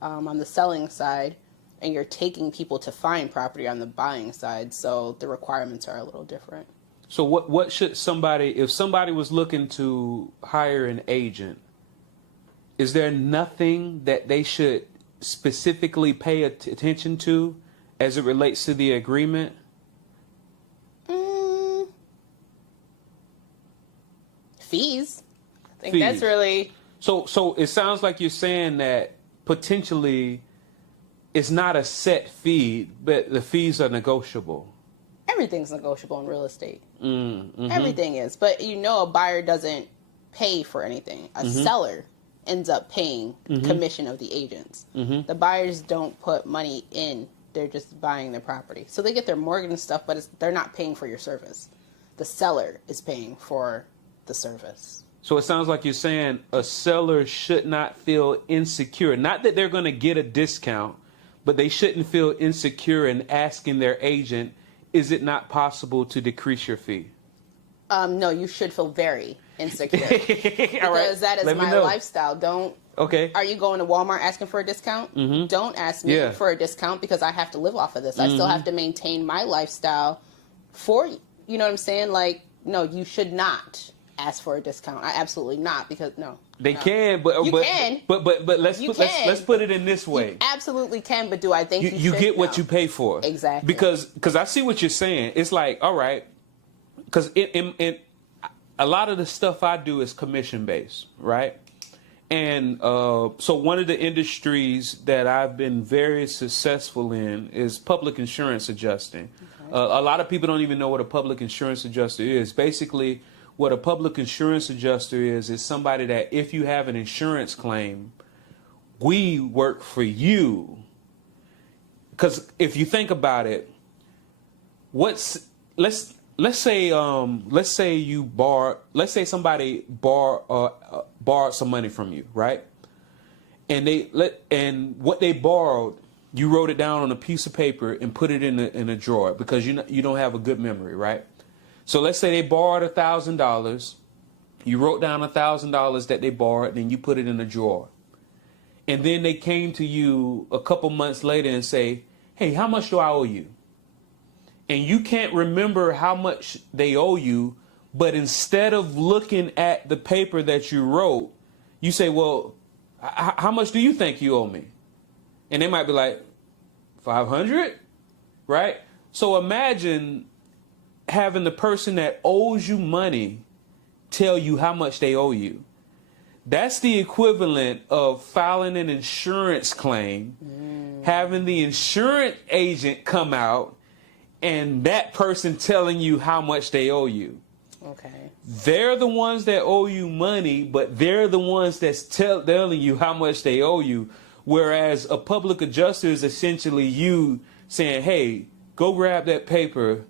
on the selling side, and you're taking people to find property on the buying side. So the requirements are a little different. So what should somebody, if somebody was looking to hire an agent, is there nothing that they should specifically pay attention to as it relates to the agreement? Fees. I think that's really... So it sounds like you're saying that potentially it's not a set fee, but the fees are negotiable. Everything's negotiable in real estate. Everything is. But a buyer doesn't pay for anything. A seller ends up paying commission of the agents. The buyers don't put money in. They're just buying the property. So they get their mortgage and stuff, but they're not paying for your service. The seller is paying for the service. So it sounds like you're saying a seller should not feel insecure. Not that they're going to get a discount, but they shouldn't feel insecure in asking their agent, is it not possible to decrease your fee? No, you should feel very insecure. Because that is my lifestyle. Are you going to Walmart asking for a discount? Don't ask me for a discount, because I have to live off of this. I still have to maintain my lifestyle for you. You know what I'm saying? Like, no, you should not ask for a discount. I absolutely not, because They can, but let's put it in this way. You absolutely can, but do I think you get what you pay for? Exactly. Because I see what you're saying. It's like, all right, because in a lot of the stuff I do is commission based, right? And so one of the industries that I've been very successful in is public insurance adjusting. A lot of people don't even know what a public insurance adjuster is. Basically, what a public insurance adjuster is somebody that if you have an insurance claim, we work for you. Because if you think about it, let's say somebody borrowed some money from you, right? And what they borrowed, you wrote it down on a piece of paper and put it in a drawer, because you don't have a good memory, right? So let's say they borrowed $1,000. You wrote down $1,000 that they borrowed, and you put it in a drawer. And then they came to you a couple months later and say, hey, how much do I owe you? And you can't remember how much they owe you, but instead of looking at the paper that you wrote, you say, well, how much do you think you owe me? And they might be like, 500, right? So imagine having the person that owes you money tell you how much they owe you. That's the equivalent of filing an insurance claim, having the insurance agent come out, and that person telling you how much they owe you. Okay. They're the ones that owe you money, but they're the ones that's telling you how much they owe you. Whereas a public adjuster is essentially you saying, hey, go grab that paper,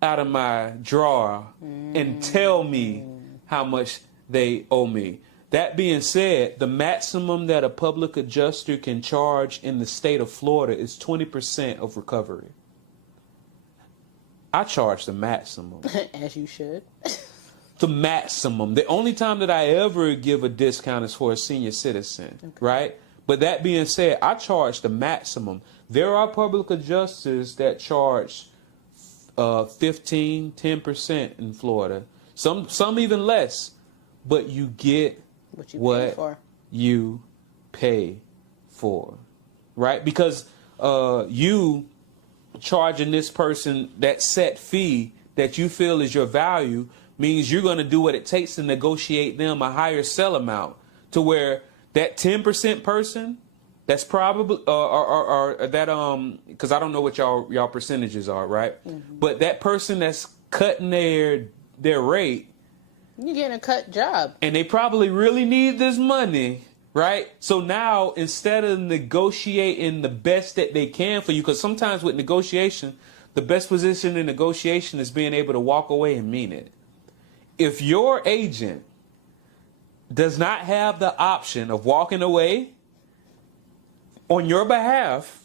out of my drawer and tell me how much they owe me. That being said, the maximum that a public adjuster can charge in the state of Florida is 20% of recovery. I charge the maximum. As you should. The maximum. The only time that I ever give a discount is for a senior citizen, right? But that being said, I charge the maximum. There are public adjusters that charge 15, 10% in Florida. Some even less. But you get what you pay for, right? Because you charging this person that set fee that you feel is your value means you're going to do what it takes to negotiate them a higher sell amount to where that 10% person that's probably or that because I don't know what y'all percentages are, right? But that person that's cutting their rate, you're getting a cut job. And they probably really need this money, right? So now, instead of negotiating the best that they can for you, because sometimes with negotiation, the best position in negotiation is being able to walk away and mean it. If your agent does not have the option of walking away on your behalf,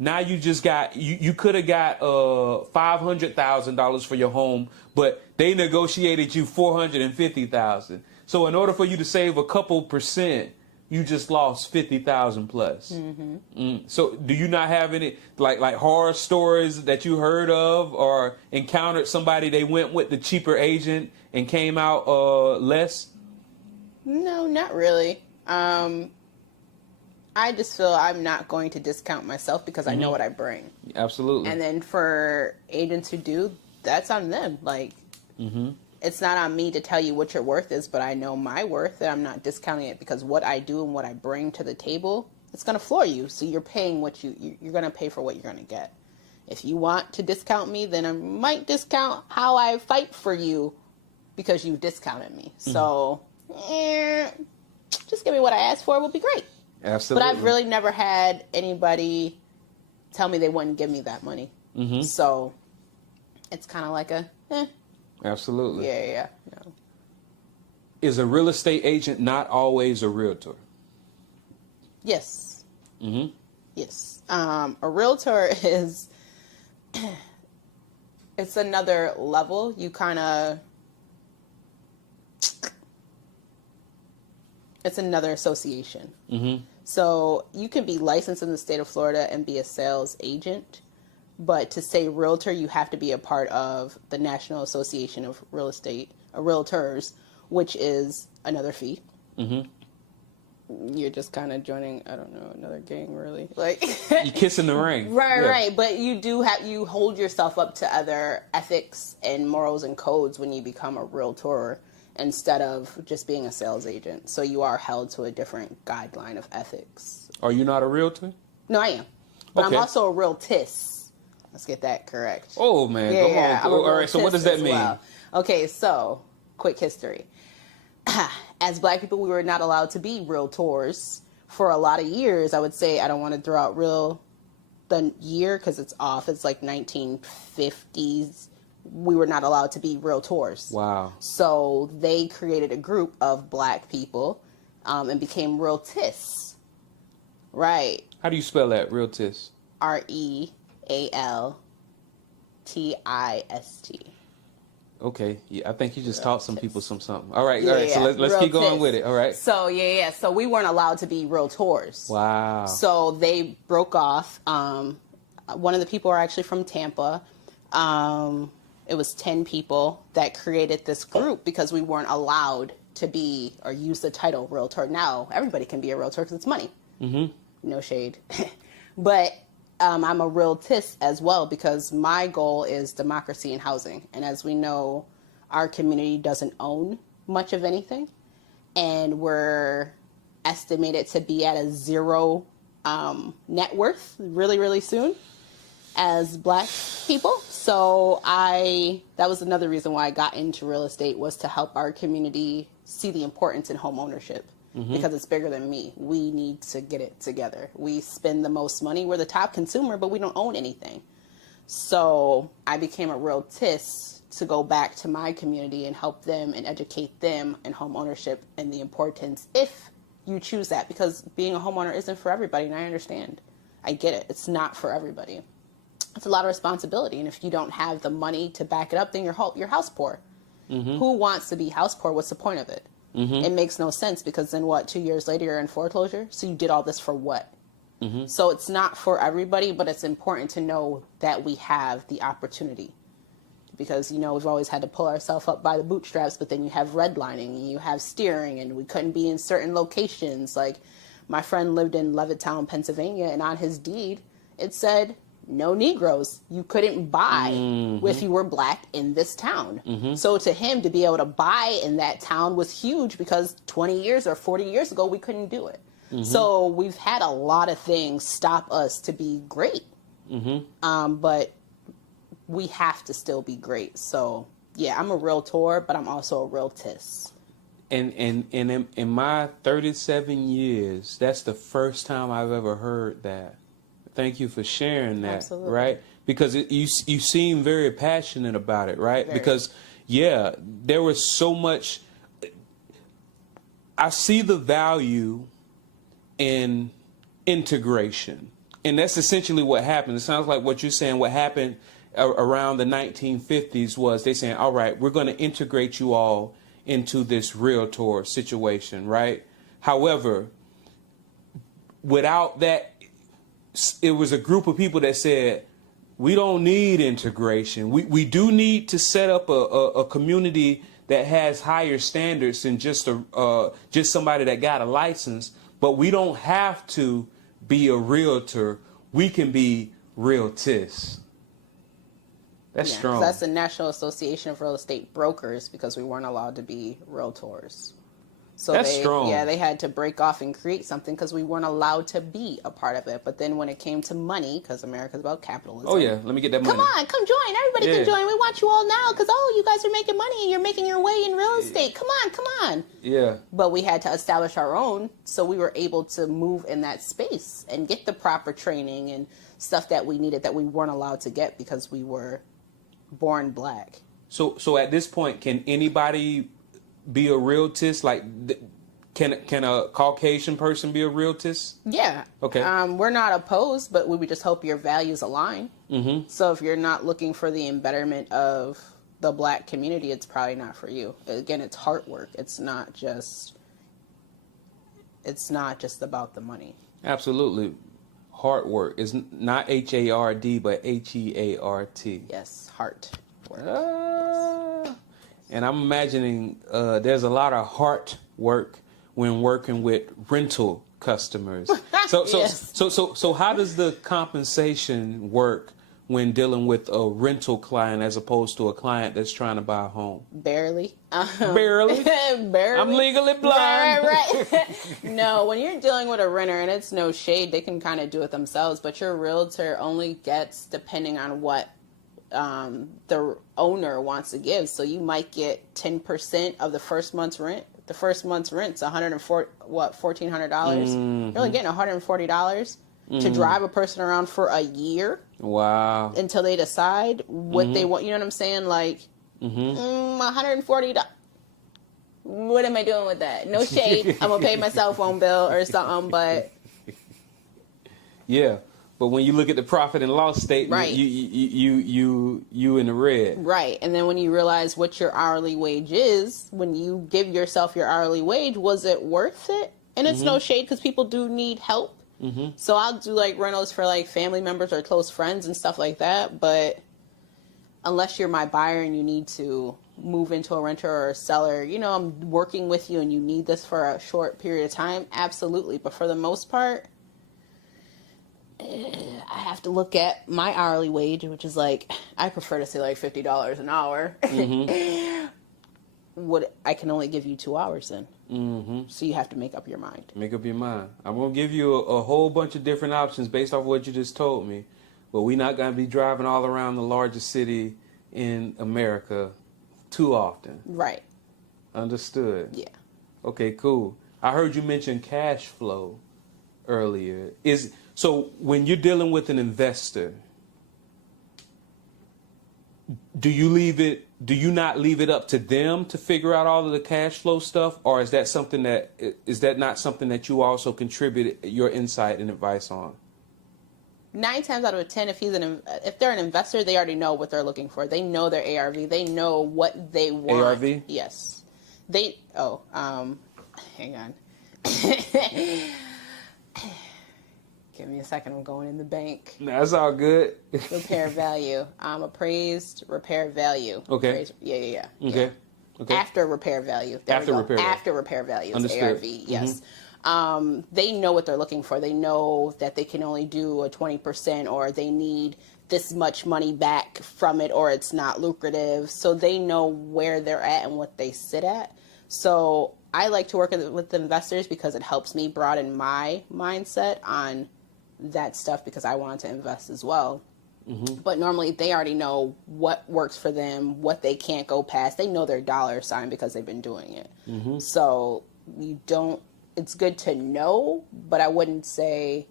now you just got, you could have got $500,000 for your home, but they negotiated you $450,000. So in order for you to save a couple percent, you just lost 50,000 plus. So do you not have any like horror stories that you heard of or encountered somebody they went with the cheaper agent and came out less? No, not really. I just feel I'm not going to discount myself because I know what I bring. Absolutely. And then for agents who do, that's on them. Like, it's not on me to tell you what your worth is, but I know my worth, and I'm not discounting it because what I do and what I bring to the table, it's going to floor you. So you're paying what you're going to pay for what you're going to get. If you want to discount me, then I might discount how I fight for you because you discounted me. So, just give me what I asked for, it will be great. Absolutely. But I've really never had anybody tell me they wouldn't give me that money. So it's kind of like a, Absolutely. Yeah. No. Is a real estate agent not always a realtor? Yes. Yes. A realtor is, it's another level. You kind of, it's another association. So you can be licensed in the state of Florida and be a sales agent, but to say realtor, you have to be a part of the National Association of Real Estate Realtors, which is another fee. You're just kind of joining, I don't know, another gang, really. Like you're kissing the ring. Right. But you hold yourself up to other ethics and morals and codes when you become a realtor, instead of just being a sales agent. So you are held to a different guideline of ethics. Are you not a realtor? No, I am. But okay. I'm also a realtist. Let's get that correct. Oh, man. Yeah, Come on. All right, so what does that mean? Well. Okay, so, quick history. As Black people, we were not allowed to be realtors for a lot of years. I would say, I don't want to throw out the year because it's off. It's like 1950s. We were not allowed to be realtors. Wow. So they created a group of Black people and became realtists. Right. How do you spell that, realtist? R-E-A-L-T-I-S-T. Okay. Yeah, I think you just taught some people something. All right. Yeah, all right. So let's keep going with it. All right. So, So we weren't allowed to be realtors. Wow. So they broke off. One of the people are actually from Tampa. It was 10 people that created this group because we weren't allowed to be or use the title realtor. Now everybody can be a realtor because it's money. No shade. But I'm a realtist as well because my goal is democracy in housing. And as we know, our community doesn't own much of anything. And we're estimated to be at a zero net worth really, really soon as Black people. So that was another reason why I got into real estate, was to help our community see the importance in home ownership because it's bigger than me. We need to get it together. We spend the most money. We're the top consumer, but we don't own anything. So I became a realtist to go back to my community and help them and educate them in home ownership and the importance if you choose that, because being a homeowner isn't for everybody, and I understand. I get it. It's not for everybody. It's a lot of responsibility, and if you don't have the money to back it up, then you're house poor. Who wants to be house poor? What's the point of it? It makes no sense, because then 2 years later you're in foreclosure? So you did all this for what? So it's not for everybody, but it's important to know that we have the opportunity. Because, we've always had to pull ourselves up by the bootstraps, but then you have redlining and you have steering, and we couldn't be in certain locations. Like, my friend lived in Levittown, Pennsylvania, and on his deed, it said, no Negroes. You couldn't buy if you were black in this town. So to him, to be able to buy in that town was huge, because 20 years or 40 years ago, we couldn't do it. So we've had a lot of things stop us to be great. But we have to still be great. So, yeah, I'm a realtor, but I'm also a realtist. And in my 37 years, that's the first time I've ever heard that. Thank you for sharing that. Absolutely. Right? Because you seem very passionate about it, right? Very. Because, yeah, there was so much. I see the value in integration. And that's essentially what happened. It sounds like what you're saying, what happened around the 1950s was they saying, all right, we're going to integrate you all into this Realtor situation, right? However, without that, it was a group of people that said, we don't need integration. We do need to set up a community that has higher standards than just somebody that got a license, but we don't have to be a realtor. We can be realtists. That's strong. That's the National Association of Real Estate Brokers, because we weren't allowed to be realtors. So that's strong. Yeah, they had to break off and create something because we weren't allowed to be a part of it. But then when it came to money, because America's about capitalism. Oh, yeah. Let me get that money. Come on, come join. Everybody can join. We want you all now because, you guys are making money and you're making your way in real estate. Come on. Yeah. But we had to establish our own, so we were able to move in that space and get the proper training and stuff that we needed that we weren't allowed to get because we were born black. So at this point, can anybody be a realtist? Like, can a Caucasian person be a realtist? Yeah. Okay. We're not opposed, but we would just hope your values align. So if you're not looking for the embetterment of the black community, it's probably not for you. Again, it's hard work. It's not just about the money. Absolutely. Hard work is not HARD, but HEART. Yes, heart work. Yes. And I'm imagining there's a lot of heart work when working with rental customers. So how does the compensation work when dealing with a rental client as opposed to a client that's trying to buy a home? Barely. Barely? Barely. I'm legally blind. Right. No, when you're dealing with a renter, and it's no shade, they can kind of do it themselves, but your realtor only gets depending on what the owner wants to give. So you might get 10% of the first month's rent. The first month's rent's $1,400. You're only getting $140 to drive a person around for a year. Wow. Until they decide what they want. You know what I'm saying? Like, $140. What am I doing with that? No shade. I'm gonna pay my cell phone bill or something, but yeah. But when you look at the profit and loss statement, right. you in the red. Right. And then when you realize what your hourly wage is, when you give yourself your hourly wage, was it worth it? And it's no shade because people do need help. So I'll do like rentals for like family members or close friends and stuff like that. But unless you're my buyer and you need to move into a renter or a seller, I'm working with you and you need this for a short period of time, absolutely. But for the most part, I have to look at my hourly wage, which is like, I prefer to say like $50 an hour. What I can only give you 2 hours then. So you have to make up your mind. Make up your mind. I'm going to give you a whole bunch of different options based off what you just told me. But we're not going to be driving all around the largest city in America too often. Right. Understood. Yeah. Okay, cool. I heard you mention cash flow earlier. So when you're dealing with an investor, Do you not leave it up to them to figure out all of the cash flow stuff, or is that not something that you also contribute your insight and advice on? 9 times out of 10, if they're an investor, they already know what they're looking for. They know their ARV. They know what they want. ARV? Yes. Hang on. Give me a second. I'm going in the bank. No, that's all good. Repair value. Appraised repair value. Okay. Appraised, yeah. Okay. Okay. After repair value. After repair value is Understood. ARV. Yes. They know what they're looking for. They know that they can only do a 20%, or they need this much money back from it, or it's not lucrative. So they know where they're at and what they sit at. So I like to work with investors because it helps me broaden my mindset on that stuff, because I want to invest as well. But normally they already know what works for them, what they can't go past. They know their dollar sign because they've been doing it. So it's good to know, but I wouldn't say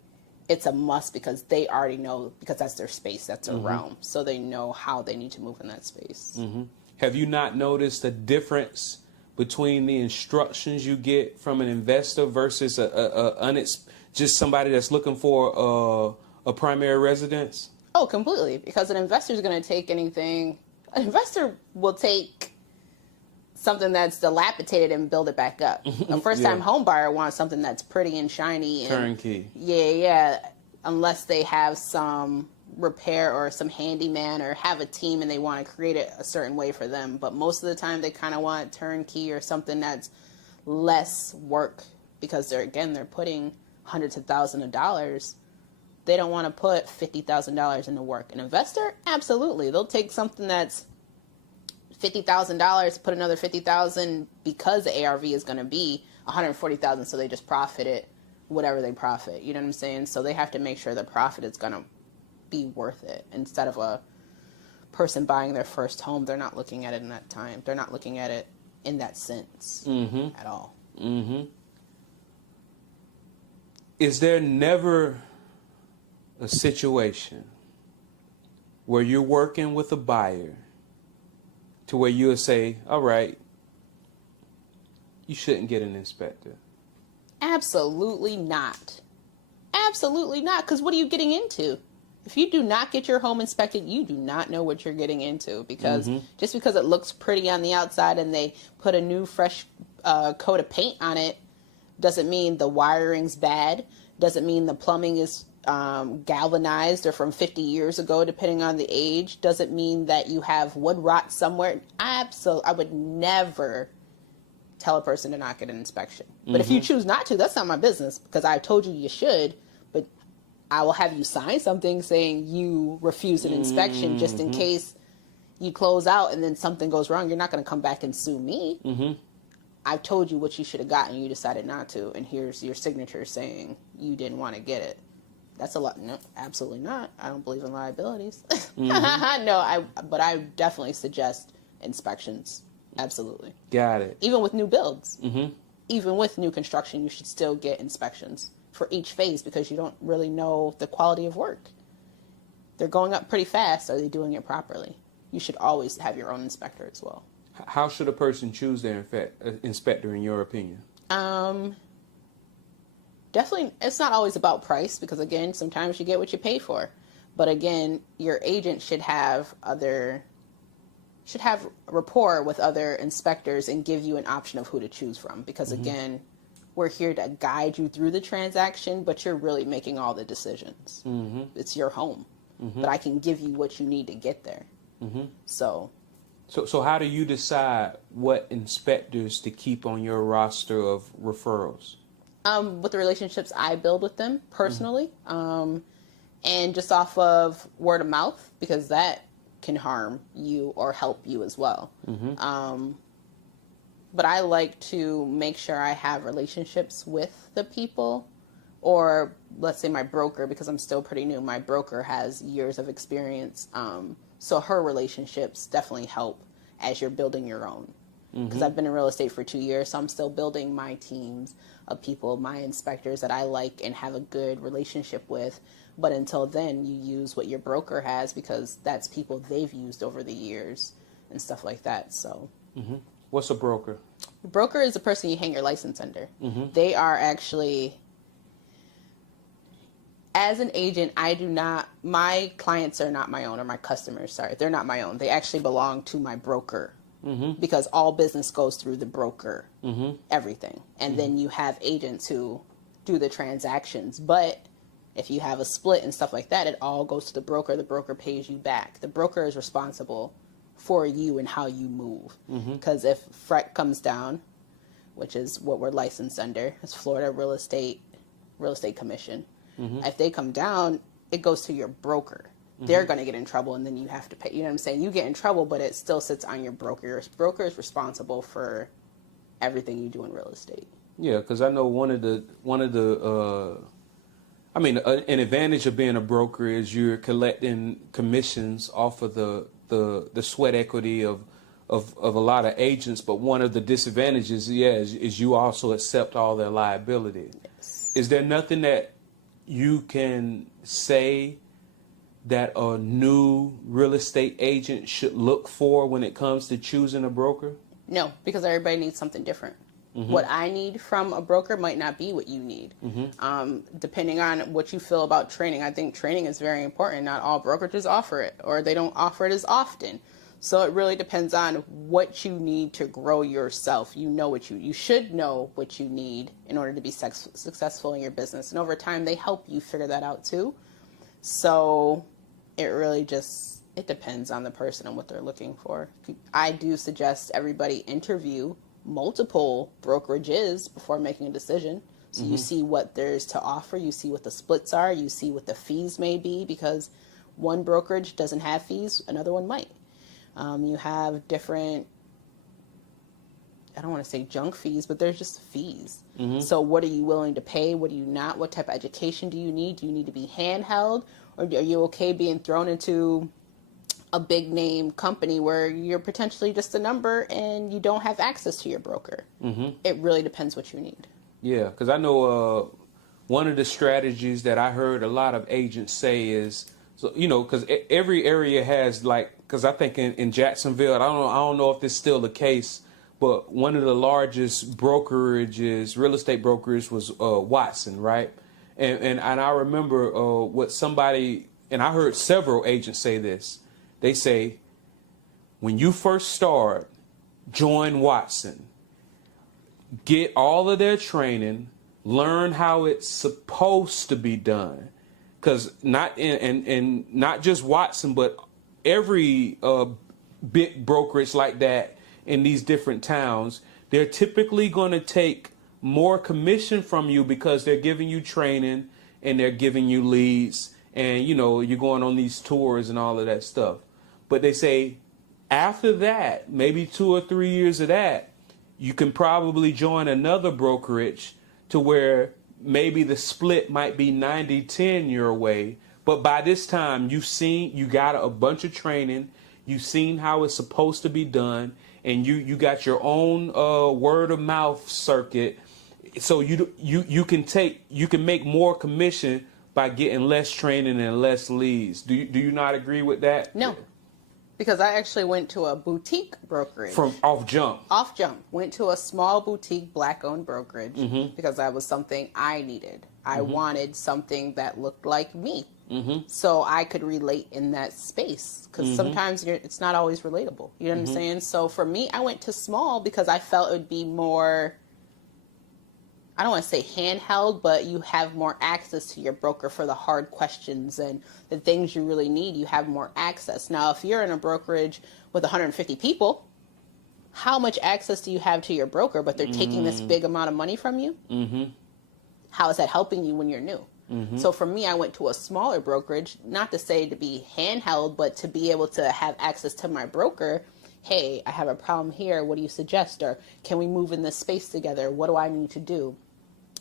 it's a must, because they already know, because that's their space, that's their realm. So they know how they need to move in that space. Have you not noticed a difference between the instructions you get from an investor versus just somebody that's looking for a primary residence? Oh, completely. Because an investor is going to take anything. An investor will take something that's dilapidated and build it back up. A first-time home buyer wants something that's pretty and shiny. Turnkey. Yeah. Unless they have some repair or some handyman or have a team and they want to create it a certain way for them. But most of the time they kind of want turnkey or something that's less work, because they're putting hundreds of thousands of dollars. They don't want to put $50,000 into work. An investor, absolutely. They'll take something that's $50,000, put another $50,000, because the ARV is going to be $140,000, so they just profit it, whatever they profit. You know what I'm saying? So they have to make sure the profit is going to be worth it. Instead of a person buying their first home, they're not looking at it in that time. They're not looking at it in that sense at all. Is there never a situation where you're working with a buyer to where you'll say, all right, you shouldn't get an inspector? Absolutely not. Absolutely not. Because what are you getting into? If you do not get your home inspected, you do not know what you're getting into. Because just because it looks pretty on the outside and they put a new fresh coat of paint on it, doesn't mean the wiring's bad. Doesn't mean the plumbing is galvanized or from 50 years ago, depending on the age. Doesn't mean that you have wood rot somewhere. I would never tell a person to not get an inspection. But if you choose not to, that's not my business, because I told you should. But I will have you sign something saying you refuse an inspection, just in case you close out and then something goes wrong. You're not going to come back and sue me. I've told you what you should have gotten, you decided not to, and here's your signature saying you didn't want to get it. That's a lot. No, absolutely not. I don't believe in liabilities. But I definitely suggest inspections. Absolutely. Got it. Even with new builds. Even with new construction, you should still get inspections for each phase, because you don't really know the quality of work. They're going up pretty fast. Are they doing it properly? You should always have your own inspector as well. How should a person choose their inspector, in your opinion? Definitely, it's not always about price, because again, sometimes you get what you pay for. But again, your agent should have rapport with other inspectors and give you an option of who to choose from. Because again, we're here to guide you through the transaction, but you're really making all the decisions. It's your home, but I can give you what you need to get there. So how do you decide what inspectors to keep on your roster of referrals? With the relationships I build with them personally, and just off of word of mouth, because that can harm you or help you as well. But I like to make sure I have relationships with the people, or let's say my broker, because I'm still pretty new. My broker has years of experience. So her relationships definitely help as you're building your own. Because I've been in real estate for 2 years, so I'm still building my teams of people, my inspectors that I like and have a good relationship with. But until then, you use what your broker has because that's people they've used over the years and stuff like that. So, What's a broker? a broker is the person you hang your license under. Mm-hmm. They are actually, as an agent, my clients are not my own, or my customers, sorry, they're not my own. They actually belong to my broker. Because all business goes through the broker, everything. And then you have agents who do the transactions. But if you have a split and stuff like that, it all goes to the broker. The broker pays you back. The broker is responsible for you and how you move. Because if FREC comes down, which is what we're licensed under, it's Florida Real Estate Commission. If they come down, it goes to your broker. They're going to get in trouble, and then you have to pay. You know what I'm saying? You get in trouble, but it still sits on your broker. Your broker is responsible for everything you do in real estate. Yeah, because I know an advantage of being a broker is you're collecting commissions off of the sweat equity of a lot of agents. But one of the disadvantages, is you also accept all their liability. Yes. Is there nothing that you can say that a new real estate agent should look for when it comes to choosing a broker? No, because everybody needs something different. What I need from a broker might not be what you need. Depending on what you feel about training. I think training is very important. Not all brokerages offer it, or they don't offer it as often. So it really depends on what you need to grow yourself. You should know what you need in order to be successful in your business. And over time, they help you figure that out too. So it really it depends on the person and what they're looking for. I do suggest everybody interview multiple brokerages before making a decision. So you see what there's to offer, you see what the splits are, you see what the fees may be, because one brokerage doesn't have fees, another one might. You have different, I don't want to say junk fees, but there's just fees. So what are you willing to pay? What are you not? What type of education do you need? Do you need to be handheld? Or are you okay being thrown into a big name company where you're potentially just a number and you don't have access to your broker? It really depends what you need. Yeah, because I know one of the strategies that I heard a lot of agents say is, so because every area has because I think in Jacksonville, I don't know if this is still the case, but one of the largest brokerages, real estate brokers, was Watson, right? And I remember what somebody, and I heard several agents say this. They say, when you first start, join Watson. Get all of their training, learn how it's supposed to be done. Because not just Watson, but every big brokerage like that in these different towns, they're typically going to take more commission from you because they're giving you training and they're giving you leads, and you're going on these tours and all of that stuff. But they say after that, maybe 2 or 3 years of that, you can probably join another brokerage to where maybe the split might be 90-10 your way. But by this time, you got a bunch of training, you've seen how it's supposed to be done, and you got your own word of mouth circuit. So you can make more commission by getting less training and less leads. Do you not agree with that? No, because I actually went to a boutique brokerage. From off jump. Went to a small boutique black-owned brokerage because that was something I needed. I wanted something that looked like me, so I could relate in that space. Because sometimes it's not always relatable. You know what I'm saying? So for me, I went to small because I felt it would be more, I don't want to say handheld, but you have more access to your broker for the hard questions and the things you really need. You have more access. Now, if you're in a brokerage with 150 people, how much access do you have to your broker, but they're taking this big amount of money from you? How is that helping you when you're new? So for me, I went to a smaller brokerage, not to say to be handheld, but to be able to have access to my broker. Hey, I have a problem here. What do you suggest? Or can we move in this space together? What do I need to do?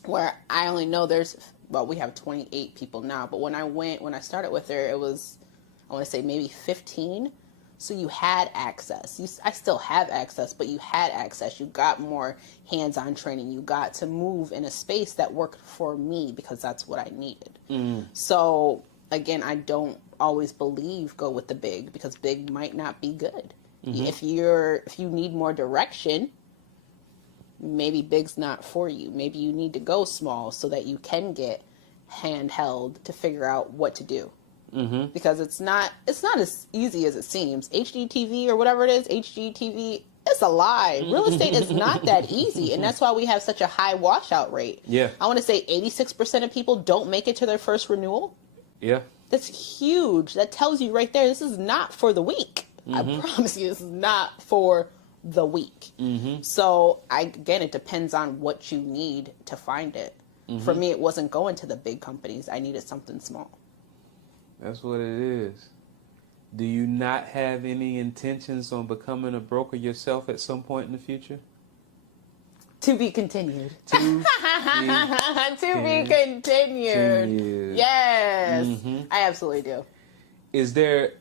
Where I only know we have 28 people now, but when I started with her, it was, I want to say maybe 15. So you had access. I still have access, but you had access. You got more hands-on training. You got to move in a space that worked for me because that's what I needed. So again, I don't always believe go with the big because big might not be good. If you need more direction, maybe big's not for you. Maybe you need to go small so that you can get handheld to figure out what to do. Because it's not as easy as it seems. HGTV or whatever it is, HGTV, it's a lie. Real estate is not that easy, and that's why we have such a high washout rate. Yeah. I want to say 86% of people don't make it to their first renewal. Yeah. That's huge. That tells you right there, this is not for the weak. I promise you, this is not for the weak. So, again, it depends on what you need to find it. For me, it wasn't going to the big companies. I needed something small. That's what it is. Do you not have any intentions on becoming a broker yourself at some point in the future? To be continued. To be continued. Yes. I absolutely do. Is there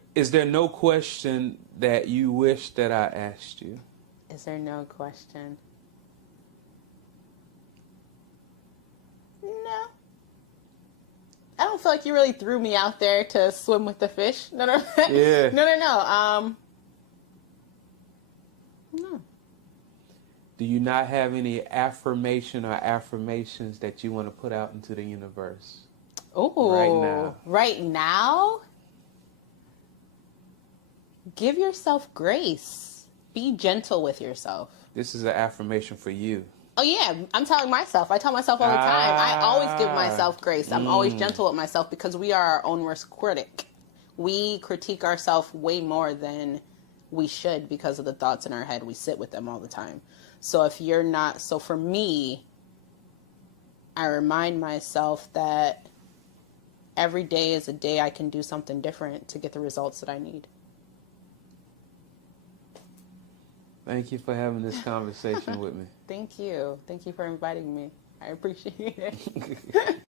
no question that you wish that I asked you? Is there no question? No. I don't feel like you really threw me out there to swim with the fish. No. Yeah. No. No. Do you not have any affirmation or affirmations that you want to put out into the universe? Oh. Right now. Right now? Give yourself grace. Be gentle with yourself. This is an affirmation for you. Oh, yeah. I'm telling myself. I tell myself all the time. I always give myself grace. I'm always gentle with myself because we are our own worst critic. We critique ourselves way more than we should because of the thoughts in our head. We sit with them all the time. So if you're not... So for me, I remind myself that every day is a day I can do something different to get the results that I need. Thank you for having this conversation with me. Thank you. Thank you for inviting me. I appreciate it.